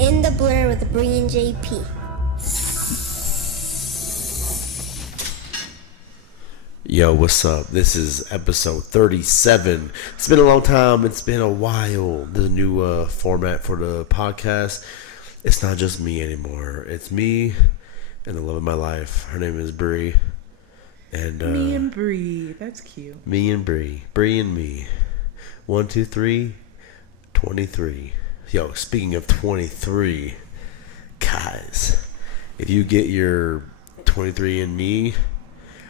In the Blur with Bree and JP. Yo, what's up? This is episode 37. It's been a long time. It's been a while. There's a new format for the podcast. It's not just me anymore. It's me and the love of my life. Her name is Bree. And me and Bree. That's cute. Me and Bree. Bree and me. 1, 2, 3. 23. Yo, speaking of 23, guys, if you get your 23andMe,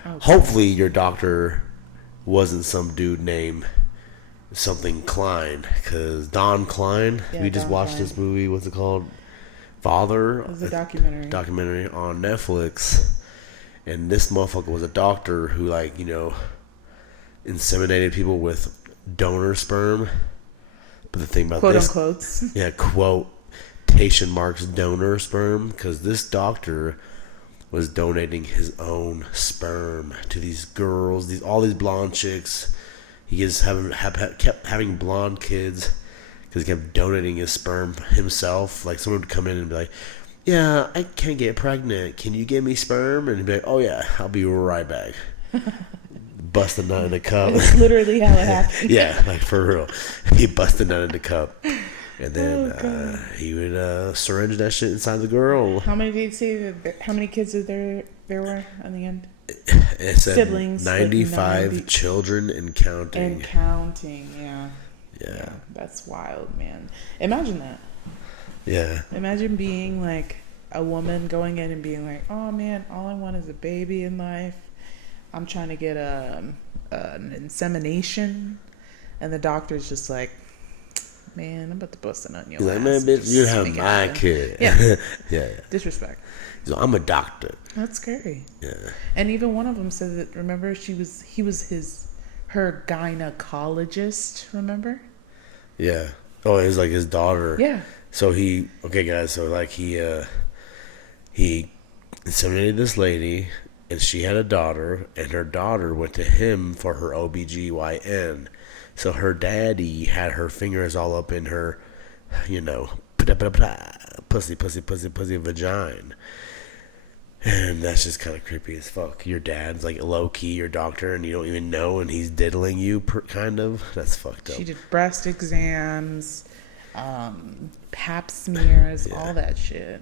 hopefully your doctor wasn't some dude named something Klein, because Don Klein, we just watched this movie, what's it called? Father? It was a documentary on Netflix, and this motherfucker was a doctor who, like, you know, inseminated people with donor sperm. But the thing about quote this, unquote, yeah, quotation marks donor sperm, because this doctor was donating his own sperm to these girls, all these blonde chicks. He just kept having blonde kids because he kept donating his sperm himself. Like, someone would come in and be like, "Yeah, I can't get pregnant. Can you give me sperm?" And he'd be like, "Oh yeah, I'll be right back." Bust a nut in a cup. It's literally how it happened. Yeah, like, for real. He busted nut in the cup. And then he would syringe that shit inside the girl. How many did you say? How many kids there were in the end? It said siblings. 95 children and counting. And counting, yeah. Yeah. That's wild, man. Imagine that. Yeah. Imagine being like a woman going in and being like, "Oh man, all I want is a baby in life. I'm trying to get an insemination," and the doctor's just like, "Man, I'm about to bust a nut in your ass." Like, "Man, bitch, you have my kid." Yeah. Yeah. Disrespect. So I'm a doctor. That's scary. Yeah. And even one of them said that, remember, he was her gynecologist, remember? Yeah. Oh, it was like his daughter. Yeah. So he inseminated this lady, and she had a daughter, and her daughter went to him for her OBGYN. So her daddy had her fingers all up in her, you know, pussy vagina. And that's just kind of creepy as fuck. Your dad's like low-key your doctor, and you don't even know, and he's diddling you, kind of. That's fucked up. She did breast exams, pap smears, all that shit.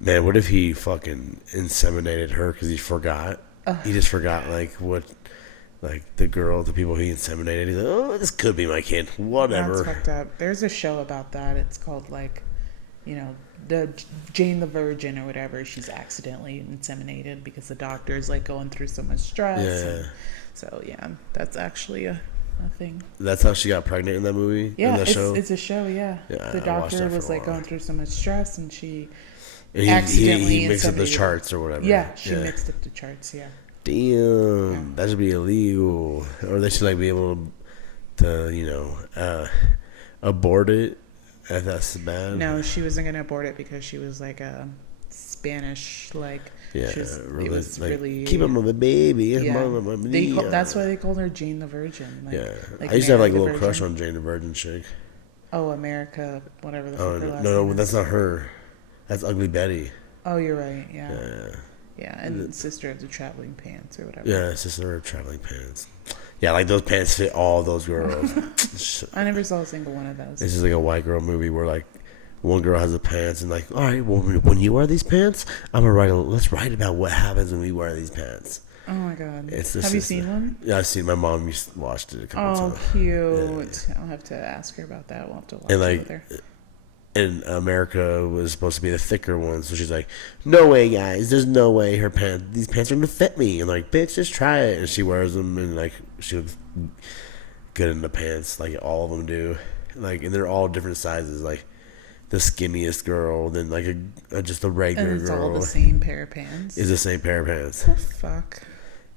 Man, what if he fucking inseminated her because he forgot? He just forgot, like, what... Like, the people he inseminated, he's like, "Oh, this could be my kid." Whatever. That's fucked up. There's a show about that. It's called, like, you know, the Jane the Virgin or whatever. She's accidentally inseminated because the doctor's, like, going through so much stress. Yeah. So, yeah, that's actually a thing. That's how she got pregnant in that movie? Yeah, in that show? It's a show, yeah. The doctor was, like, going through so much stress, and she accidentally he mixed up the charts or whatever. Yeah, she mixed up the charts, yeah. Damn, that should be illegal. Or they should, like, be able to, you know, abort it if that's bad. No, she wasn't going to abort it because she was, like, a Spanish, like... Yeah, it was like, really... Keep him with a baby. Yeah. That's why they called her Jane the Virgin. Like, yeah. Like I used to have, like, a little Virgin. Crush on Jane the Virgin chick. Oh, America, whatever the fuck her last no, name that's is. not her. That's Ugly Betty. Oh, you're right, yeah. Yeah. Yeah, and Sister of the Traveling Pants or whatever. Yeah, Sister of Traveling Pants. Yeah, like, those pants fit all those girls. I never saw a single one of those. It's just like a white girl movie where, like, one girl has the pants and, like, all right, well, when you wear these pants, let's write about what happens when we wear these pants. Oh my god. Have you seen one? Yeah, I've seen. My mom watched it a couple times. Oh, cute. Yeah. I'll have to ask her about that. We'll have to watch And, it like, with her. And America was supposed to be the thicker one, so she's like, "No way, guys! There's no way these pants are gonna fit me." And, like, bitch, just try it. And she wears them, and, like, she looks good in the pants, like all of them do. Like, and they're all different sizes. Like, the skinniest girl, then, like, just a regular girl. And it's all the same pair of pants. Is the same pair of pants. What the fuck?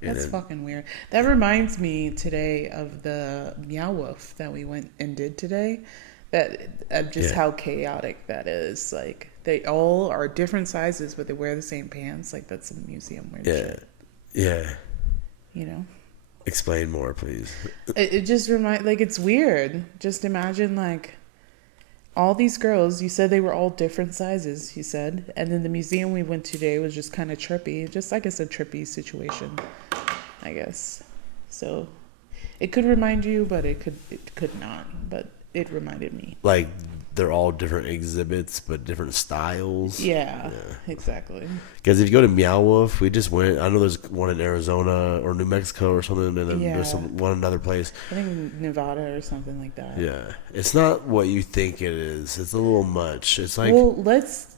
That's fucking weird. That reminds me today of the Meow Wolf that we went and did today. That just how chaotic that is. Like, they all are different sizes, but they wear the same pants. Like, that's a museum weird shit. Yeah. You know? Explain more, please. It just like, it's weird. Just imagine, like, all these girls, you said they were all different sizes, you said. And then the museum we went to today was just kind of trippy. Just, I guess, a trippy situation, I guess. So it could remind you, but it could not. But it reminded me. Like, they're all different exhibits, but different styles. Yeah. Exactly. Because if you go to Meow Wolf, we just went. I know there's one in Arizona or New Mexico or something, and then there's one another place. I think Nevada or something like that. Yeah, it's not what you think it is. It's a little much. It's like, well, let's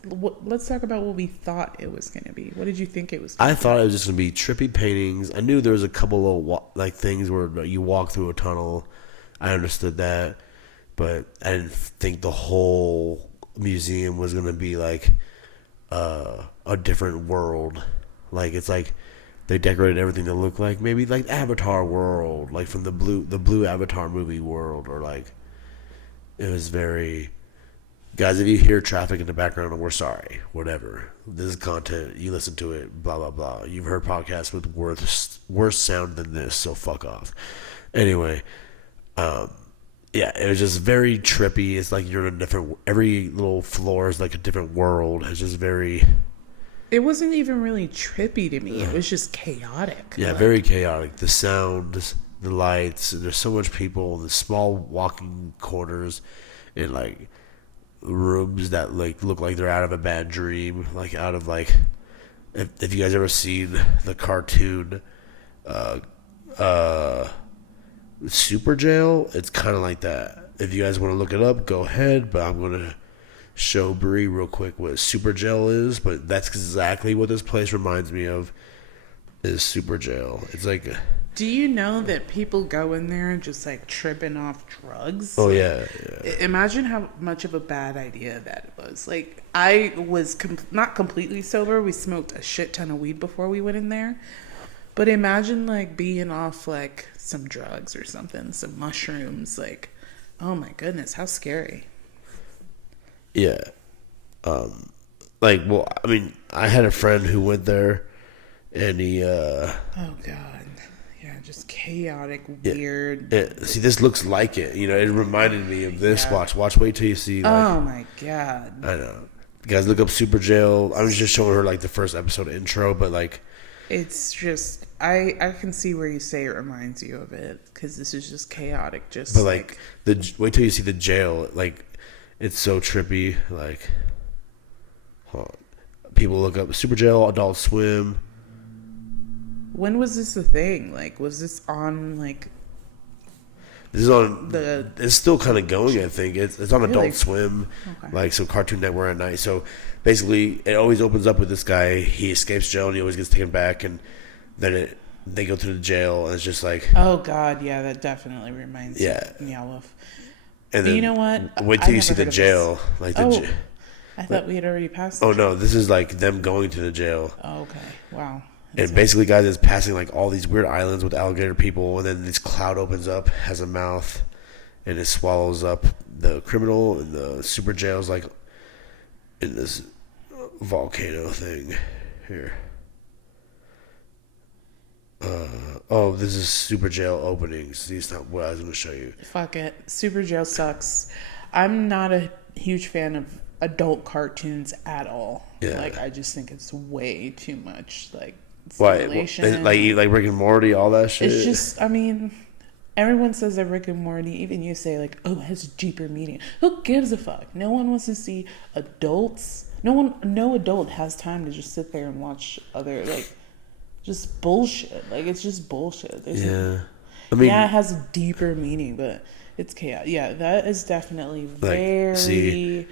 talk about what we thought it was going to be. What did you think it was gonna I thought it was just gonna be trippy paintings. I knew there was a couple of like things where you walk through a tunnel. I understood that. But I didn't think the whole museum was gonna be like a different world. Like, it's like they decorated everything to look like maybe like Avatar world, like from the blue Avatar movie world, or like it was very. Guys, if you hear traffic in the background, we're sorry. Whatever. This is content. You listen to it. Blah blah blah. You've heard podcasts with worse sound than this, so fuck off. Anyway. Yeah, it was just very trippy. It's like you're in a different. Every little floor is like a different world. It's just very. It wasn't even really trippy to me. It was just chaotic. Yeah, very chaotic. The sounds, the lights. There's so much people. The small walking corners, and like rooms that like look like they're out of a bad dream. Like out of like, if you guys ever seen the cartoon, Super Jail, it's kind of like that. If you guys want to look it up, go ahead, but I'm going to show Bree real quick what Super Jail is, but that's exactly what this place reminds me of, is Super Jail. It's like... Do you know that people go in there and just like tripping off drugs? Oh, yeah. Imagine how much of a bad idea that was. Like, I was not completely sober. We smoked a shit ton of weed before we went in there. But imagine like being off like some drugs or something, some mushrooms. Like, oh my goodness, how scary. Yeah. Like, well, I mean, I had a friend who went there, and he oh god, yeah, just chaotic, weird. See, this looks like it. You know, it reminded me of this. Yeah. Wait till you see. Like, oh my god. I know. You guys look up Super Jail. I was just showing her like the first episode intro, but like. It's just, I can see where you say it reminds you of it, because this is just chaotic. Just but like wait till you see the jail. Like, it's so trippy. Like, people look up Super Jail, Adult Swim. When was this a thing? Like, was this on like? This is on. It's still kind of going. I think it's on Adult Swim, like so Cartoon Network at night. So basically, it always opens up with this guy. He escapes jail and he always gets taken back, and then they go to the jail and it's just like. Oh God, yeah, that definitely reminds me of Meow Wolf. And then you know what? Wait till you see the jail. Like the. I thought we had already passed. Oh no, this is like them going to the jail. Oh, okay, wow. And basically, guys, it's passing like all these weird islands with alligator people, and then this cloud opens up, has a mouth, and it swallows up the criminal, and the Super Jail's like in this volcano thing here. This is Super Jail openings. See, it's not what I was going to show you. Fuck it. Super Jail sucks. I'm not a huge fan of adult cartoons at all. Yeah. Like, I just think it's way too much, like, stimulation. What? Like Rick and Morty, all that shit? It's just, I mean, everyone says that Rick and Morty, even you say, like, oh, it has a deeper meaning. Who gives a fuck? No one wants to see adults. No adult has time to just sit there and watch other, like, just bullshit. Like, it's just bullshit. I mean, it has a deeper meaning, but it's chaos. Yeah, that is definitely very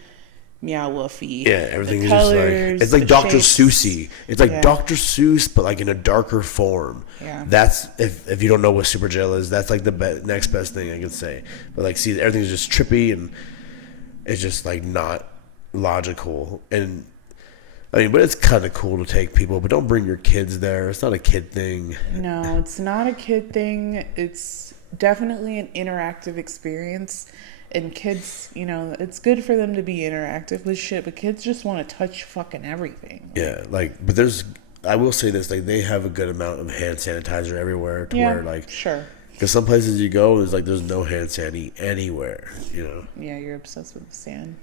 Meow Woofy. Yeah, everything is just like, it's like Dr. Seussy. It's like Dr. Seuss, but like in a darker form. Yeah. That's, if you don't know what Super Jail is, that's like the next best thing I can say. But like, see, everything's just trippy and it's just like not logical. And I mean, but it's kind of cool to take people, but don't bring your kids there. It's not a kid thing. No, it's not a kid thing. It's definitely an interactive experience. And kids, you know, it's good for them to be interactive with shit, but kids just want to touch fucking everything. Yeah, like, but I will say this, like, they have a good amount of hand sanitizer everywhere to where, like, sure. Because some places you go, there's no hand sandy anywhere, you know? Yeah, you're obsessed with the sand.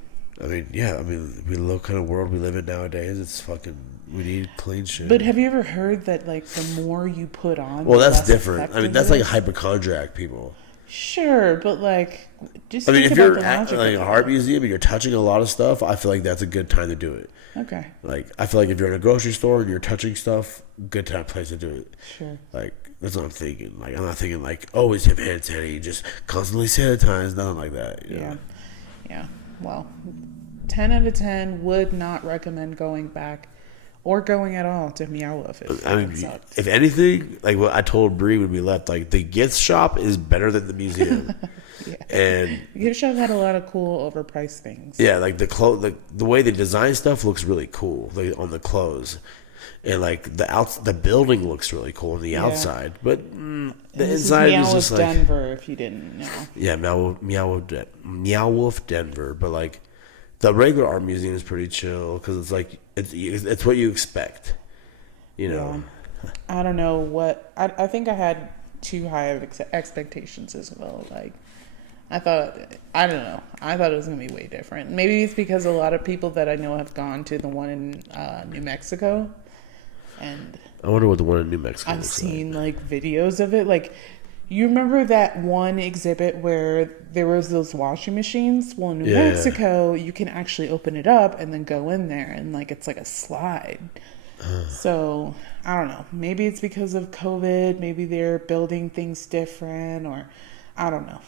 I mean, yeah, we look kind of world we live in nowadays. It's fucking, we need clean shit. But have you ever heard that, like, the more you put on, well, the that's less different. I mean, that's effective like it is? hypochondriac people. Sure, but, like, just I mean, think if about you're the at logic like of a it. art museum and you're touching a lot of stuff, I feel like that's a good time to do it. Okay, Like, I feel like if you're in a grocery store and you're touching stuff, good time place to do it. sure. Like, that's what I'm thinking. Like, I'm not thinking like always have hand sanitizer, just constantly sanitize, nothing like that. You Yeah. know? Yeah. Well, 10 out of 10 would not recommend going back or going at all to Meowwolf. I mean, if anything, like what I told Bree when we left, like the gift shop is better than the museum. Yeah. And Gift shop had a lot of cool overpriced things. yeah, like the way they design stuff looks really cool, like on the clothes, and like the building looks really cool on the outside, but the This inside is is just like Denver, if you didn't know. yeah, Meowwolf Denver, but like the regular art museum is pretty chill because it's like it's what you expect, you know. Yeah. I don't know what I think I had too high of expectations as well. Like I don't know. I thought it was gonna be way different. Maybe it's because a lot of people that I know have gone to the one in New Mexico, and I wonder what the one in New Mexico I've looks seen like videos of it. Like, you remember that one exhibit where there was those washing machines? Well, in New Yeah. Mexico, you can actually open it up and then go in there, and like it's like a slide. So I don't know. Maybe it's because of COVID. Maybe they're building things different, or I don't know.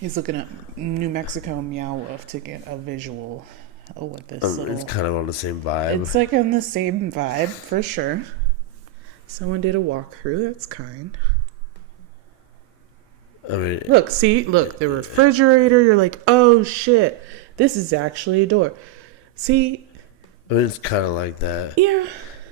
He's looking at New Mexico Meowwolf to get a visual of what this like. little... It's kind of on the same vibe. It's like on the same vibe, for sure. Someone did a walkthrough. That's kind. I mean, Look, the refrigerator. You're like, oh shit, this is actually a door. See, it's kind of like that. yeah,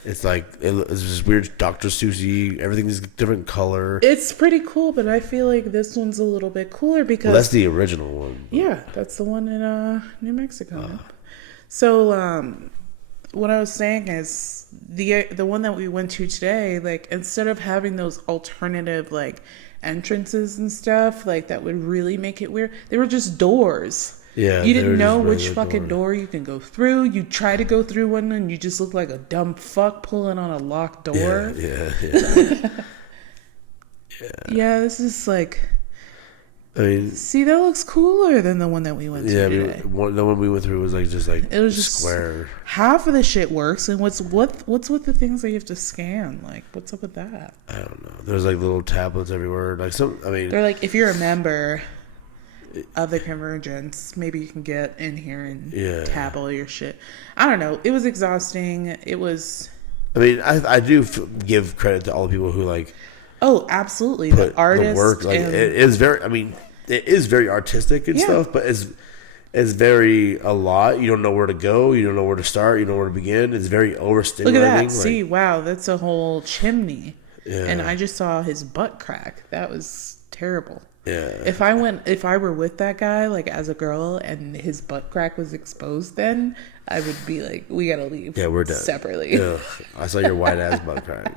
It's like it's this weird Dr. Susie. Everything's a different color. it's pretty cool, but I feel like this one's a little bit cooler because Well, that's the original one. yeah, that's the one in New Mexico. So, what I was saying is the one that we went to today, like instead of having those alternative like entrances and stuff, like that would really make it weird. They were just doors. Yeah, You they didn't were know just which regular fucking doors. door you can go through. You try to go through one and you just look like a dumb fuck pulling on a locked door. Yeah. Yeah, this is like, I mean, see, that looks cooler than the one that we went to yeah. today. The one we went through was like just like It was just square. half of the shit works, and what's with the things that you have to scan? Like, what's up with that? I don't know. There's like little tablets everywhere. Like I mean, They're like, if you're a member of the Convergence, maybe you can get in here and tab all your shit. I don't know. It was exhausting. It was. I mean, I do give credit to all the people who like Oh, absolutely. put The artists. the work. Like and, it is very. I mean, it is very artistic and Yeah. stuff, but it's very a lot. You don't know where to go. You don't know where to start. You don't know where to begin. It's very overstimulating. look at that. Like, See, wow, that's a whole chimney. Yeah. And I just saw his butt crack. That was terrible. Yeah. If I were with that guy, like as a girl, and his butt crack was exposed, then I would be like, we gotta leave. Yeah, we're done separately. Ugh, I saw your white ass butt crack.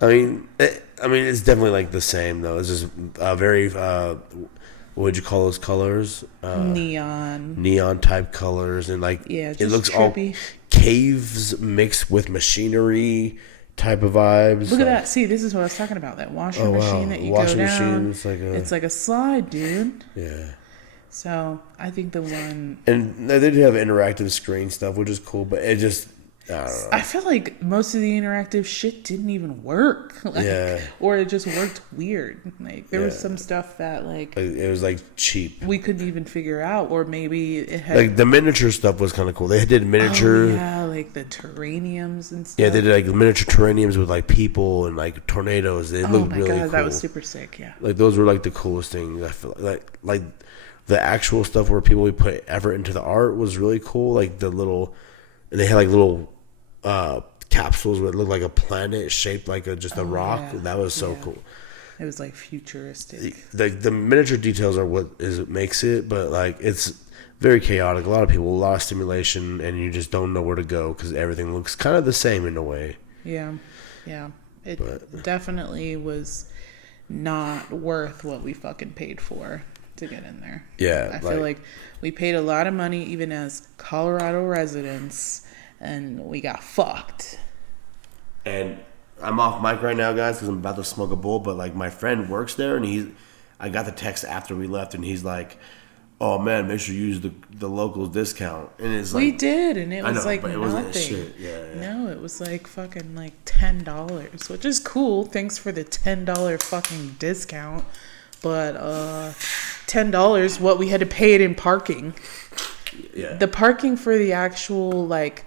I mean, it's definitely like the same though. It's just very. What would you call those colors? Neon type colors, and like Yeah, just it looks trippy. all caves mixed with machinery type of vibes. Look at that. See, this is what I was talking about. That washing Oh, wow. machine that you Washing go down. machine, it's like a- a slide, dude. Yeah. So I think the one. And they did have interactive screen stuff, which is cool, but it just, I don't know. I feel like most of the interactive shit didn't even work. Like, Yeah. Or it just worked weird. Like there was Yeah. some stuff that like It was like cheap. we couldn't even figure out, or maybe it had. Like the miniature stuff was kind of cool. They did miniature. Oh, yeah, like the terraniums and stuff. Yeah, they did like miniature terraniums with like people and like tornadoes. It Oh looked my really god, cool. that was super sick. Yeah. Like those were like the coolest things. I feel like the actual stuff where people would put effort into the art was really cool. Like the little, and they had like little capsules where it looked like a planet shaped like just a rock. yeah. That was so Yeah. cool. It was like futuristic. The miniature details are what makes it, but like it's very chaotic. A lot of people, a lot of stimulation, and you just don't know where to go because everything looks kind of the same in a way. Yeah. Yeah. It definitely was not worth what we fucking paid for to get in there. Yeah. I feel like we paid a lot of money even as Colorado residents, and we got fucked. And I'm off mic right now, guys, because I'm about to smoke a bowl. But like, my friend works there, and I got the text after we left, and he's like, "Oh man, make sure you use the locals discount." And it's like, we did, and it was like but it nothing. wasn't shit. Yeah. No, it was like fucking like $10, which is cool. Thanks for the $10 fucking discount, but $10 what we had to pay it in parking. Yeah. The parking for the actual like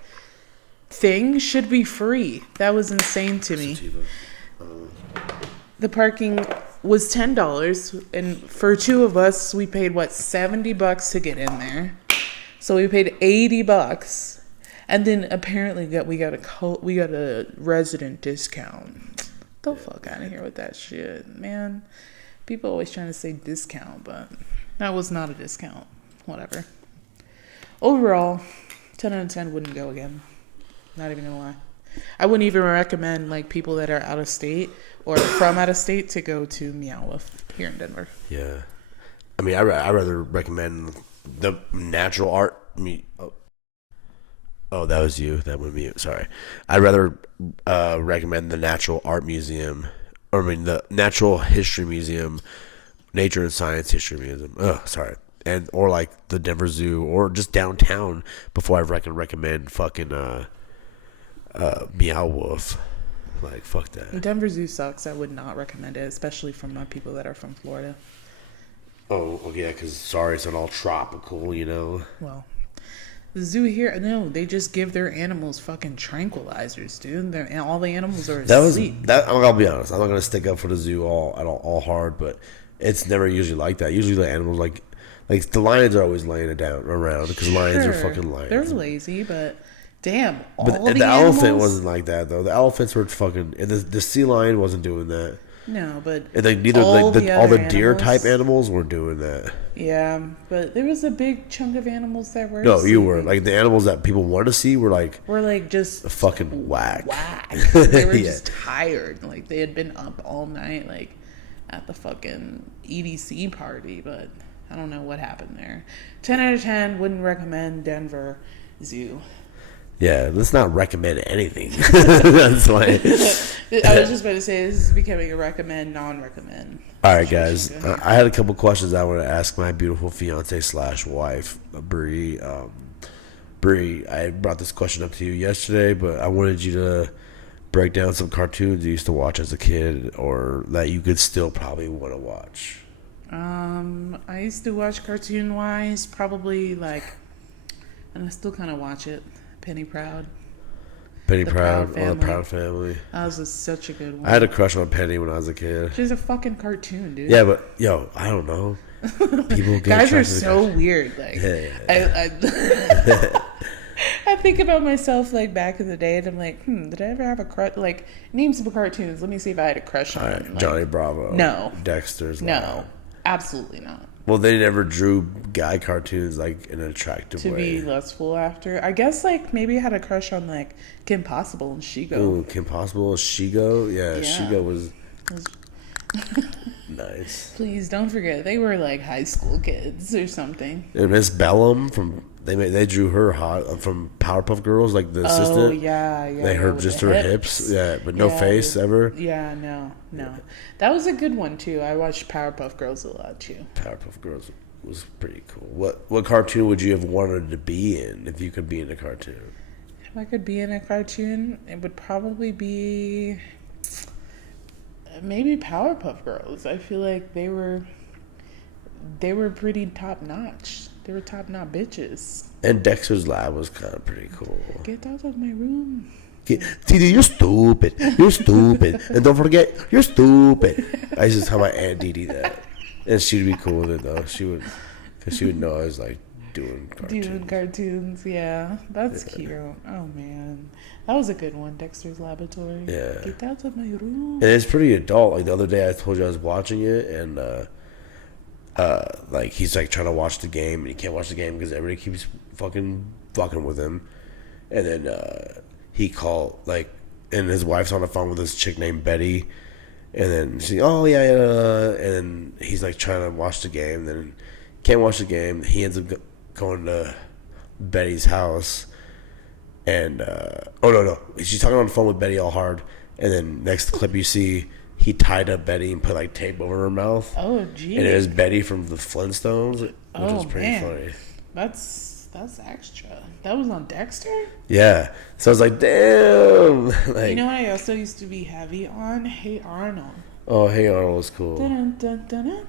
thing should be free. That was insane to me. The parking was $10, and for two of us, we paid what, $70 to get in there. So we paid $80, and then apparently we got a resident discount. The fuck out of here with that shit, man. People always trying to say discount, but that was not a discount. Whatever. Overall, 10 out of 10 wouldn't go again. Not even gonna lie. I wouldn't even recommend like people that are out of state or from out of state to go to Meow Wolf here in Denver. Yeah. I mean, I rather recommend the natural art. Oh, that was you. That went mute. Sorry. I'd rather recommend the Natural Art Museum. The Natural History Museum, Nature and Science History Museum. Sorry. Or like the Denver Zoo, or just downtown before I recommend fucking Meow Wolf. Like, fuck that. Denver Zoo sucks. I would not recommend it, especially from my people that are from Florida. Oh, yeah, because it's not all tropical, you know? Well, the zoo here, no, they just give their animals fucking tranquilizers, dude. All the animals are asleep. I'll be honest. I'm not going to stick up for the zoo all hard, but it's never usually like that. Usually the animals, like the lions are always laying it down around because lions are fucking lions. They're lazy, but damn, the elephant wasn't like that, though. The elephants were fucking, and the sea lion wasn't doing that. No, but and like neither all the deer type animals were doing that. Yeah, but there was a big chunk of animals that were. No, you were like the animals that people wanted to see were like just fucking whack. They were just tired, like they had been up all night, like at the fucking EDC party. But I don't know what happened there. 10 out of 10. Wouldn't recommend Denver Zoo. Yeah, let's not recommend anything. That's like, I was just about to say, this is becoming a recommend, non-recommend. All right, guys. I had a couple questions I want to ask my beautiful fiance / wife, Bree. Bree, I brought this question up to you yesterday, but I wanted you to break down some cartoons you used to watch as a kid, or that you could still probably want to watch. I used to watch cartoon-wise, probably and I still kind of watch it. Penny Proud. The Proud Family. That was such a good one. I had a crush on Penny when I was a kid. She's a fucking cartoon, dude. Yeah, but I don't know. People get guys are so weird. Like, I I think about myself like back in the day, and I'm like, did I ever have a crush? Like, name some cartoons. Let me see if I had a crush on them. Like, Johnny Bravo. No. Dexter's. No, absolutely not. Well, they never drew guy cartoons like in an attractive way. To be lustful after. I guess maybe I had a crush on Kim Possible and Shigo. Ooh, Kim Possible and Shigo? Yeah, Shigo was nice. Please don't forget, they were high school kids or something. And Miss Bellum they drew her hot from Powerpuff Girls, like the assistant. Oh yeah. They heard just her hips, but no face ever. Yeah, no. That was a good one too. I watched Powerpuff Girls a lot too. Powerpuff Girls was pretty cool. What cartoon would you have wanted to be in if you could be in a cartoon? If I could be in a cartoon, it would probably be maybe Powerpuff Girls. I feel like they were pretty top notch. They were top notch bitches. And Dexter's Lab was kind of pretty cool. Get out of my room. Didi, you're stupid. You're stupid. And don't forget, you're stupid. I used to tell my Aunt Didi that. And she'd be cool with it, though. Because she would know I was, doing cartoons. Yeah. That's cute. Oh, man. That was a good one, Dexter's Laboratory. Yeah. Get out of my room. And it's pretty adult. Like, the other day I told you I was watching it, and, he's, trying to watch the game, and he can't watch the game because everybody keeps fucking with him. And then, he called, and and his wife's on the phone with this chick named Betty, and then she's oh yeah, and then he's like trying to watch the game, then can't watch the game. He ends up going to Betty's house, and oh no, she's talking on the phone with Betty all hard, and then next clip you see he tied up Betty and put like tape over her mouth. Oh gee. And it was Betty from the Flintstones, which was pretty funny. That's extra. That was on Dexter? Yeah. So I was like, damn. Like, you know what I also used to be heavy on? Hey Arnold. Oh, Hey Arnold was cool. Dun, dun, dun, dun.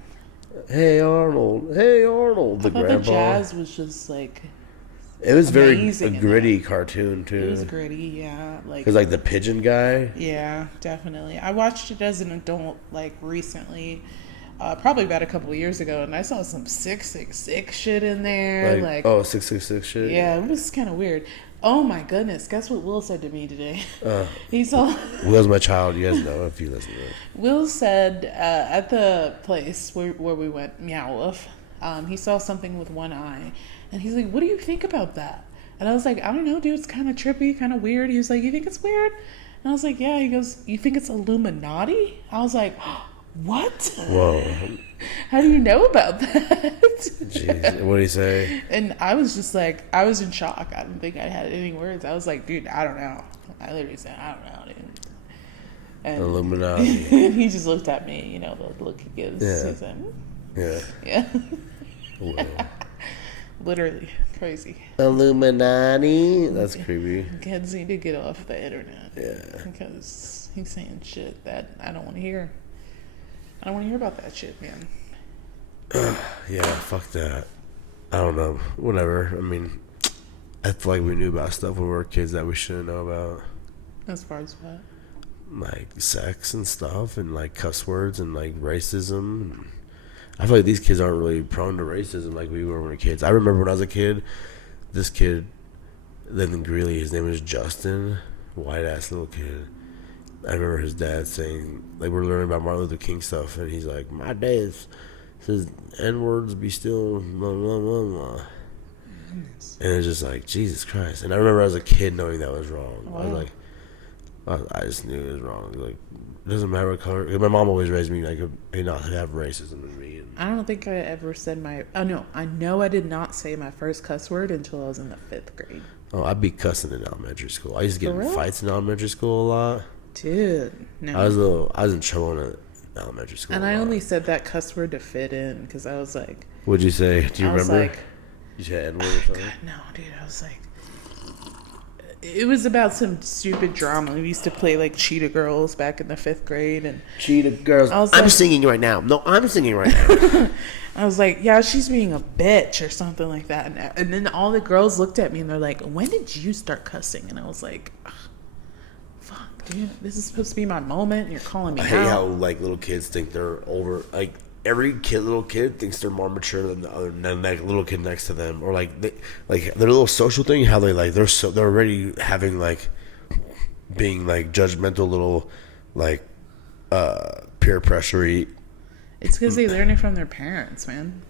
Hey Arnold. Hey Arnold. The grandpa. The jazz was just like. It was very a gritty cartoon too. It was gritty, yeah. Because like the pigeon guy. Yeah, definitely. I watched it as an adult, like recently. Probably about a couple of years ago, and I saw some 666 shit in there. Like oh, 666 shit? Yeah, it was kind of weird. Oh my goodness, guess what Will said to me today? He saw... Will's my child, you guys know if you listen to it. Will said at the place where we went, Meow Wolf, he saw something with one eye, and he's like, what do you think about that? And I was like, I don't know, dude, it's kind of trippy, kind of weird. He was like, you think it's weird? And I was like, yeah. He goes, you think it's Illuminati? I was like... What? Whoa. How do you know about that? Jeez, what did he say? And I was just like, I was in shock. I didn't think I had any words. I was like, dude, I don't know. I literally said, I don't know, dude. And Illuminati. And he just looked at me, you know, the look he gives. Yeah. He's like, Yeah. yeah. Whoa. Literally crazy. Illuminati? That's creepy. Kids need to get off the internet. Yeah. Because he's saying shit that I don't want to hear. I don't want to hear about that shit, man. Yeah, fuck that. I don't know. Whatever. I mean, I feel like we knew about stuff when we were kids that we shouldn't know about. As far as what? Like sex and stuff, and like cuss words and like racism. I feel like these kids aren't really prone to racism like we were when we were kids. I remember when I was a kid, this kid lived in Greeley. His name was Justin, white ass little kid. I remember his dad saying, like, we're learning about Martin Luther King stuff, and he's like, my dad says N-words be still blah, blah, blah, blah. And it's just like, Jesus Christ. And I remember as a kid knowing that was wrong. Wow. I was like, I just knew it was wrong. Like, it doesn't matter what color. My mom always raised me like, not to have racism in me. And I don't think I ever said oh no, I know I did not say my first cuss word until I was in the 5th grade. Oh, I'd be cussing in elementary school. I used to get For in real? fights in elementary school a lot. Dude, no. I was in trouble in elementary school. And I only said that cuss word to fit in because I was like... What'd you say? Do you remember? I was like... You said N-word or something? God, no, dude. I was like... It was about some stupid drama. We used to play like Cheetah Girls back in the 5th grade. And Cheetah Girls. I'm singing right now. No, I'm singing right now. I was like, yeah, she's being a bitch or something like that. And then all the girls looked at me and they're like, when did you start cussing? And I was like... Dude, this is supposed to be my moment and you're calling me out. I hate how like little kids think they're over, like every little kid thinks they're more mature than the other than that little kid next to them, or like their little social thing, how they like they're already having like being like judgmental little like peer pressure. It's because they learn it from their parents, man.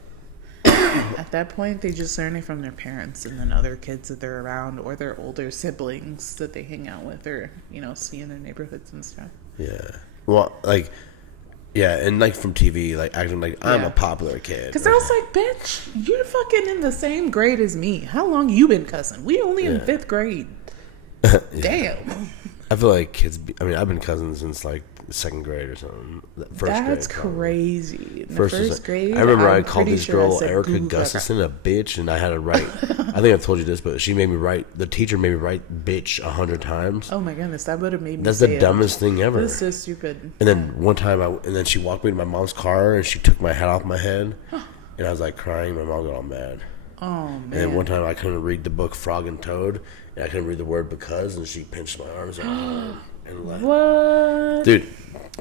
At that point, they just learn it from their parents and then other kids that they're around or their older siblings that they hang out with or, you know, see in their neighborhoods and stuff. Yeah. Well, like, yeah, and like from TV, like acting like I'm a popular kid. Because I was like, bitch, you're fucking in the same grade as me. How long you been cussing? We only in 5th grade. Damn. I feel like kids, I've been cousins since like 2nd grade or something. That's crazy. In the first grade, I remember I called pretty this sure I girl said Erica Gustafson a bitch, and I had to write. I think I've told you this, but she made me write. The teacher made me write "bitch" 100 times. Oh my goodness, that would have made me. That's say the dumbest thing ever. That's so stupid. And then one time, and then she walked me to my mom's car, and she took my hat off my head, and I was like crying. My mom got all mad. Oh man. And then one time I couldn't read the book Frog and Toad, and I couldn't read the word because, and she pinched my arms and left. What? Dude.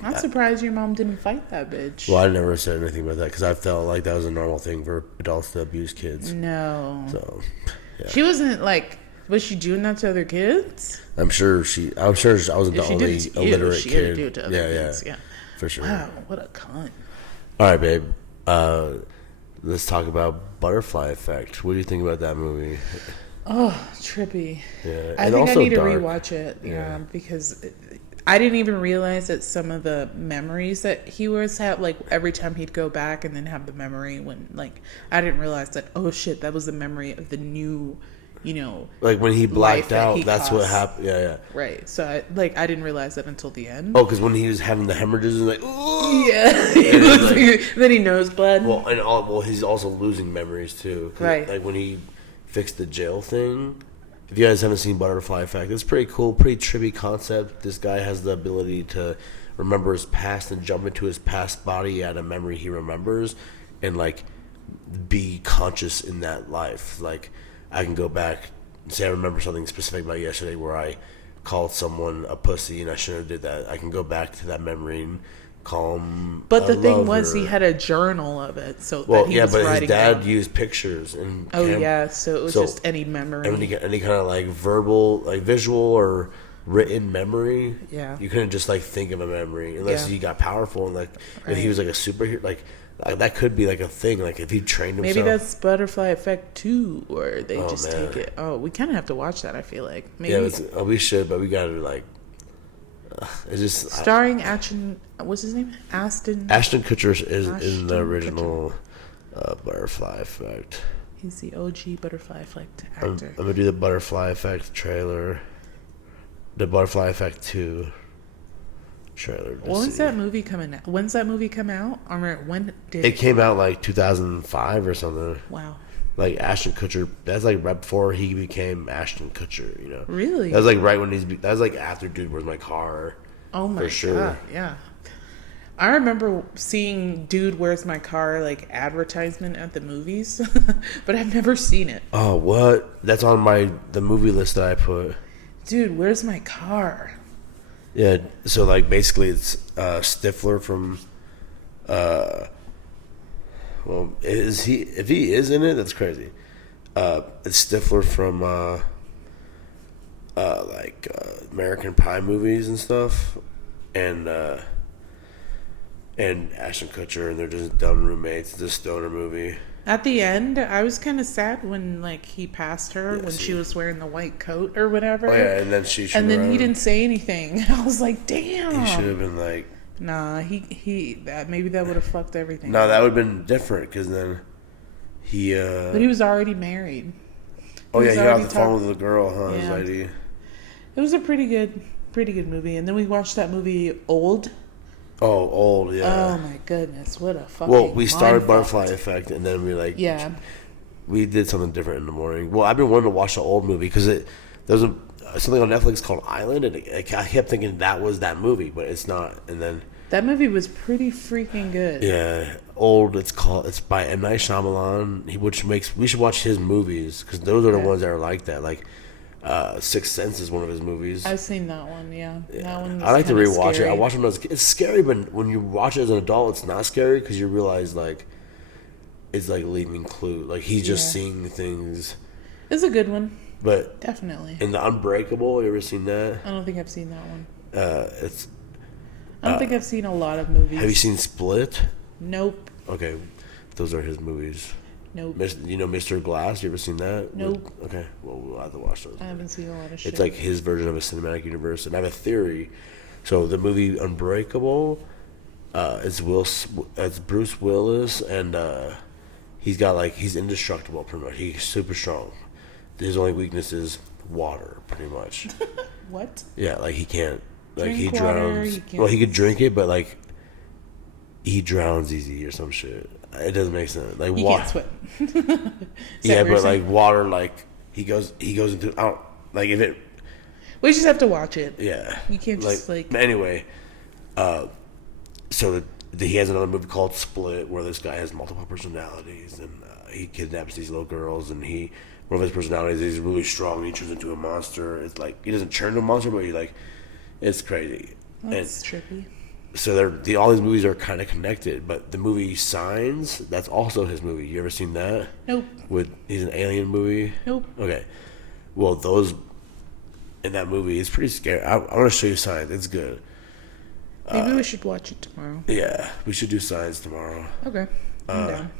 I'm surprised your mom didn't fight that bitch. Well, I never said anything about that because I felt like that was a normal thing for adults to abuse kids. No. So, yeah. She wasn't like, was she doing that to other kids? I'm sure I was the only illiterate she kid. Had to do it to other kids. Yeah. For sure. Wow, what a cunt. All right, babe. Let's talk about Butterfly Effect. What do you think about that movie? Oh, trippy. Yeah, I and think I also need to dark. rewatch it. Yeah, because I didn't even realize that some of the memories that he was had, like every time he'd go back and then have the memory when, like, I didn't realize that, oh shit, that was the memory of the new, Like when he blacked out, he that's what caused. happened. Yeah. Right. So I didn't realize that until the end. Oh, because when he was having the hemorrhages, and like, ooh! Yeah. Then he knows blood. Well, he's also losing memories too. Right. Like when he fixed the jail thing. If you guys haven't seen Butterfly Effect, it's pretty cool, pretty trippy concept. This guy has the ability to remember his past and jump into his past body at a memory he remembers, and like be conscious in that life. Like I can go back and say I remember something specific about yesterday where I called someone a pussy and I shouldn't have did that. I can go back to that memory and call him. But the thing was, he had a journal of it, so that he was but his writing dad down. used pictures and Oh yeah, so it was just any memory. any kind of like verbal, like visual or written memory. Yeah, you couldn't just like think of a memory unless he got powerful and like if he was like a superhero, like that could be like a thing. Like if he trained himself. Maybe that's Butterfly Effect 2, or they just take it. Oh, we kind of have to watch that. I feel like maybe. Yeah, we should, but we gotta like. It's just starring what's his name? Ashton Kutcher is in the original Butterfly Effect. He's the OG Butterfly Effect actor. I'm gonna do the Butterfly Effect trailer. The Butterfly Effect 2 trailer. When's that movie coming out? When's that movie come out? Or when did it came out? Like 2005 or something. Wow. Like Ashton Kutcher, that's like right before he became Ashton Kutcher, Really? That was like right when that was like after Dude, Where's My Car? Oh my God, yeah. I remember seeing Dude, Where's My Car, like advertisement at the movies, but I've never seen it. Oh, what? That's on the movie list that I put. Dude, Where's My Car? Yeah, so like basically it's Stifler from well, if he is in it, that's crazy. It's Stifler from American Pie movies and stuff, and Ashton Kutcher, and they're just dumb roommates. It's a stoner movie. At the end, I was kind of sad when he passed her when she was wearing the white coat or whatever. Oh yeah, and then he didn't say anything. I was like, damn. He should have been like. Nah, maybe that would have fucked everything. No, that would have been different because then he. But he was already married. He got off the phone with the girl, huh? Yeah. It was a pretty good movie, and then we watched that movie Old. Oh, Old, yeah. Oh my goodness, what a fucking. Well, we started Butterfly Effect, and then we did something different in the morning. Well, I've been wanting to watch the Old movie because there's something on Netflix called Island, and I kept thinking that was that movie, but it's not. And then that movie was pretty freaking good. Yeah, Old. It's by M. Night Shyamalan. We should watch his movies because those are the ones that are like that. Like Sixth Sense is one of his movies. I've seen that one. Yeah. That one. I like to rewatch scary. it. I watched it when it's scary, but when you watch it as an adult, it's not scary because you realize like it's like leaving clue. Like he's just seeing things. It's a good one. But definitely. In The Unbreakable, you ever seen that? I don't think I've seen that one. I don't think I've seen a lot of movies. Have you seen Split? Nope. Okay, those are his movies. Nope. Mr. Glass? You ever seen that? Nope. Okay, well we'll have to watch those. I haven't seen a lot of shit. It's like his version of a cinematic universe, and I have a theory. So the movie Unbreakable, it's Bruce Willis, and he's indestructible pretty much. He's super strong. His only weakness is water, pretty much. What? Yeah, like he can't. Like drink he drowns. Well, he could drink it, but like he drowns easy or some shit. It doesn't make sense. Like he can't swim. Yeah, but like water, like he goes into. I don't like if it. We just have to watch it. Yeah, you can't just like. Anyway, so he has another movie called Split, where this guy has multiple personalities, and he kidnaps these little girls, and one of his personalities is really strong. And he turns into a monster. It's like he doesn't turn into a monster, but it's crazy. That's trippy. So all these movies are kind of connected, but the movie Signs, that's also his movie. You ever seen that? Nope. He's an alien movie? Nope. Okay. Well, those in that movie, it's pretty scary. I want to show you Signs. It's good. Maybe we should watch it tomorrow. Yeah, we should do Signs tomorrow. Okay. I'm down.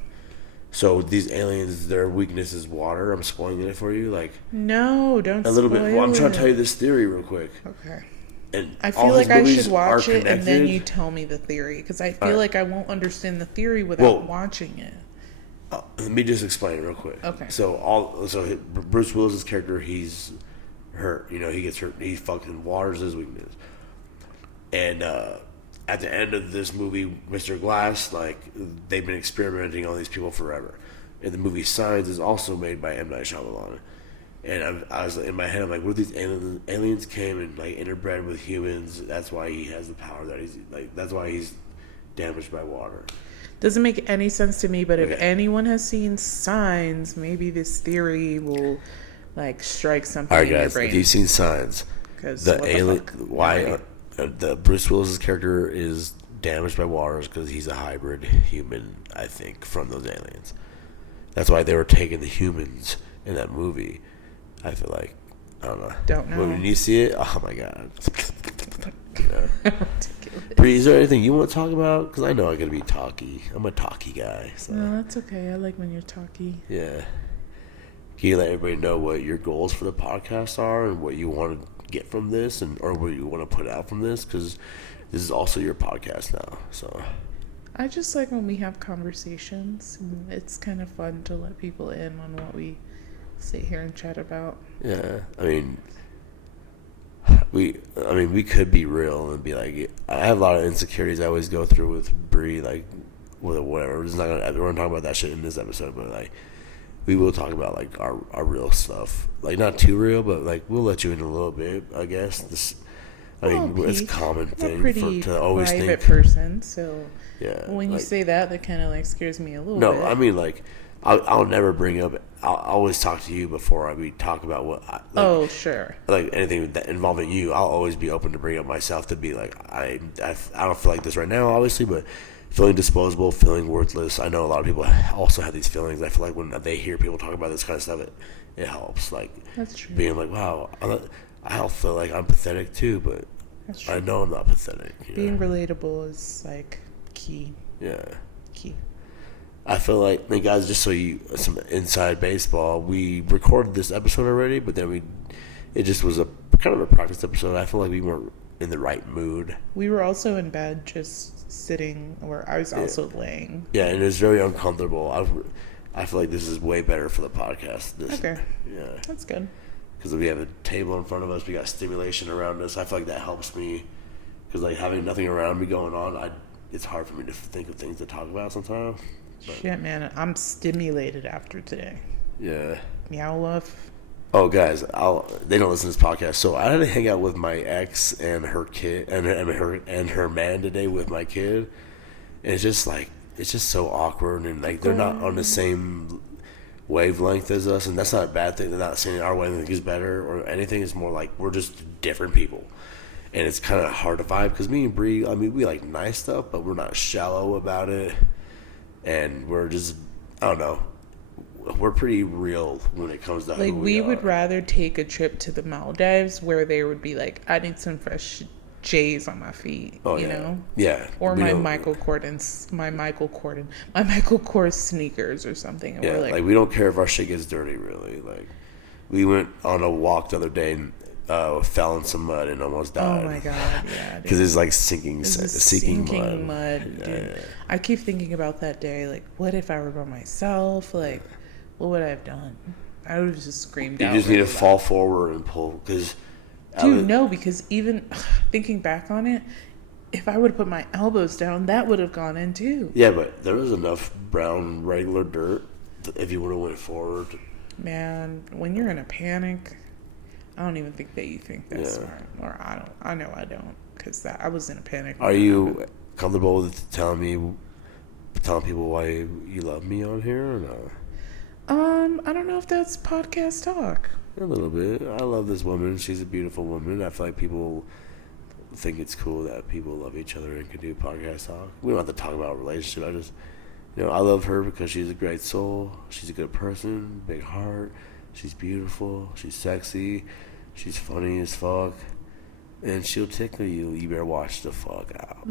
So these aliens, their weakness is water. I'm spoiling it for you, like No, don't a little bit. Well, I'm trying to tell you it. this theory real quick. Okay. And I all feel his like I movies should are watch it and then connected. you tell me the theory because I feel Alright. like I won't understand the theory without watching it. Let me just explain it real quick. Okay. So Bruce Willis's character, he's hurt. You know, he gets hurt. He fucking waters his weakness. And at the end of this movie, Mr. Glass, like, they've been experimenting on these people forever. And the movie Signs is also made by M. Night Shyamalan. And I was in my head, I'm like, what if these aliens came and like interbred with humans? That's why he has the power that he's like. That's why he's damaged by water. Doesn't make any sense to me, but if Okay. anyone has seen Signs, maybe this theory will like strike something All right, in your guys, brain. if you've seen Signs, 'Cause the what the alien, fuck? why the Bruce Willis's character is damaged by water is because he's a hybrid human. I think from those aliens. That's why they were taking the humans in that movie. I feel like I don't know. Don't know. When you see it, oh my god. You know. Ridiculous. Bree, is there anything you want to talk about? Because I know I'm gonna be talky. I'm a talky guy. So No, that's okay. I like when you're talky. yeah. Can you let everybody know what your goals for the podcast are and what you want to get from this, and or what you want to put out from this? Because this is also your podcast now. So I just like when we have conversations. And it's kind of fun to let people in on what we sit here and chat about. yeah, I mean, we could be real and be like, I have a lot of insecurities I always go through with Bree, like, with whatever. We're not gonna talk about that shit in this episode, but like, we will talk about like our real stuff, like not too real, but like we'll let you in a little bit, I guess. It's a common thing to always think. I'm a pretty private person, so Yeah. when you like, say that kind of like scares me a little no, bit. I mean like, I'll never bring up. I'll always talk to you before we talk about Oh, sure. like anything that involving you. I'll always be open to bring up myself to be like, I don't feel like this right now, obviously, but feeling disposable, feeling worthless. I know a lot of people also have these feelings. I feel like when they hear people talk about this kind of stuff, it helps. Like, That's true. being like, wow, I don't feel like I'm pathetic too, but That's true. I know I'm not pathetic. You Being know? relatable is like key. Yeah. Key. I feel like, and guys, just so some inside baseball, we recorded this episode already, but then it just was a kind of a practice episode. I feel like we weren't in the right mood. We were also in bed just sitting, or I was also laying. Yeah, and it was very uncomfortable. I feel like this is way better for the podcast. Okay. Yeah. That's good. Because we have a table in front of us, we got stimulation around us. I feel like that helps me. Because like having nothing around me going on, it's hard for me to think of things to talk about sometimes. But, Shit, man, I'm stimulated after today. yeah. Meow Wolf. Oh, guys, they don't listen to this podcast. So I had to hang out with my ex and her kid and her man today with my kid. And it's just so awkward, and like they're not on the same wavelength as us, and that's not a bad thing. They're not saying our wavelength is better or anything. It's more like we're just different people. And it's kind of hard to vibe because me and Bree, I mean, we like nice stuff, but we're not shallow about it. And we're just, I don't know, we're pretty real when it comes to Like, who we are. would rather take a trip to the Maldives where they would be like, I need some fresh J's on my feet, Oh, you yeah. know? Yeah. Or we my don't- Michael Kors sneakers or something. And Yeah, we're like we don't care if our shit gets dirty, really. Like, we went on a walk the other day and fell in some mud and almost died. oh my God, yeah. Because it's like sinking Sinking mud. mud, Yeah, dude. yeah. I keep thinking about that day. Like, what if I were by myself? Like, what would I have done? I would have just screamed You out. just need to really fall loud. forward and pull. Because, Dude, no, because even thinking back on it, if I would have put my elbows down, that would have gone in too. yeah, but there was enough brown regular dirt if you would have went forward. Man, when you're in a panic, I don't even think that you think that's Yeah. smart. Or I don't. I know I don't, because I was in a panic. Are you comfortable with telling people why you love me on here or no? I don't know if that's podcast talk. A little bit. I love this woman. She's a beautiful woman. I feel like people think it's cool that people love each other and can do podcast talk. We don't have to talk about a relationship. I love her because she's a great soul. She's a good person, big heart. She's beautiful. She's sexy. She's funny as fuck. And she'll tickle you. You better watch the fuck out.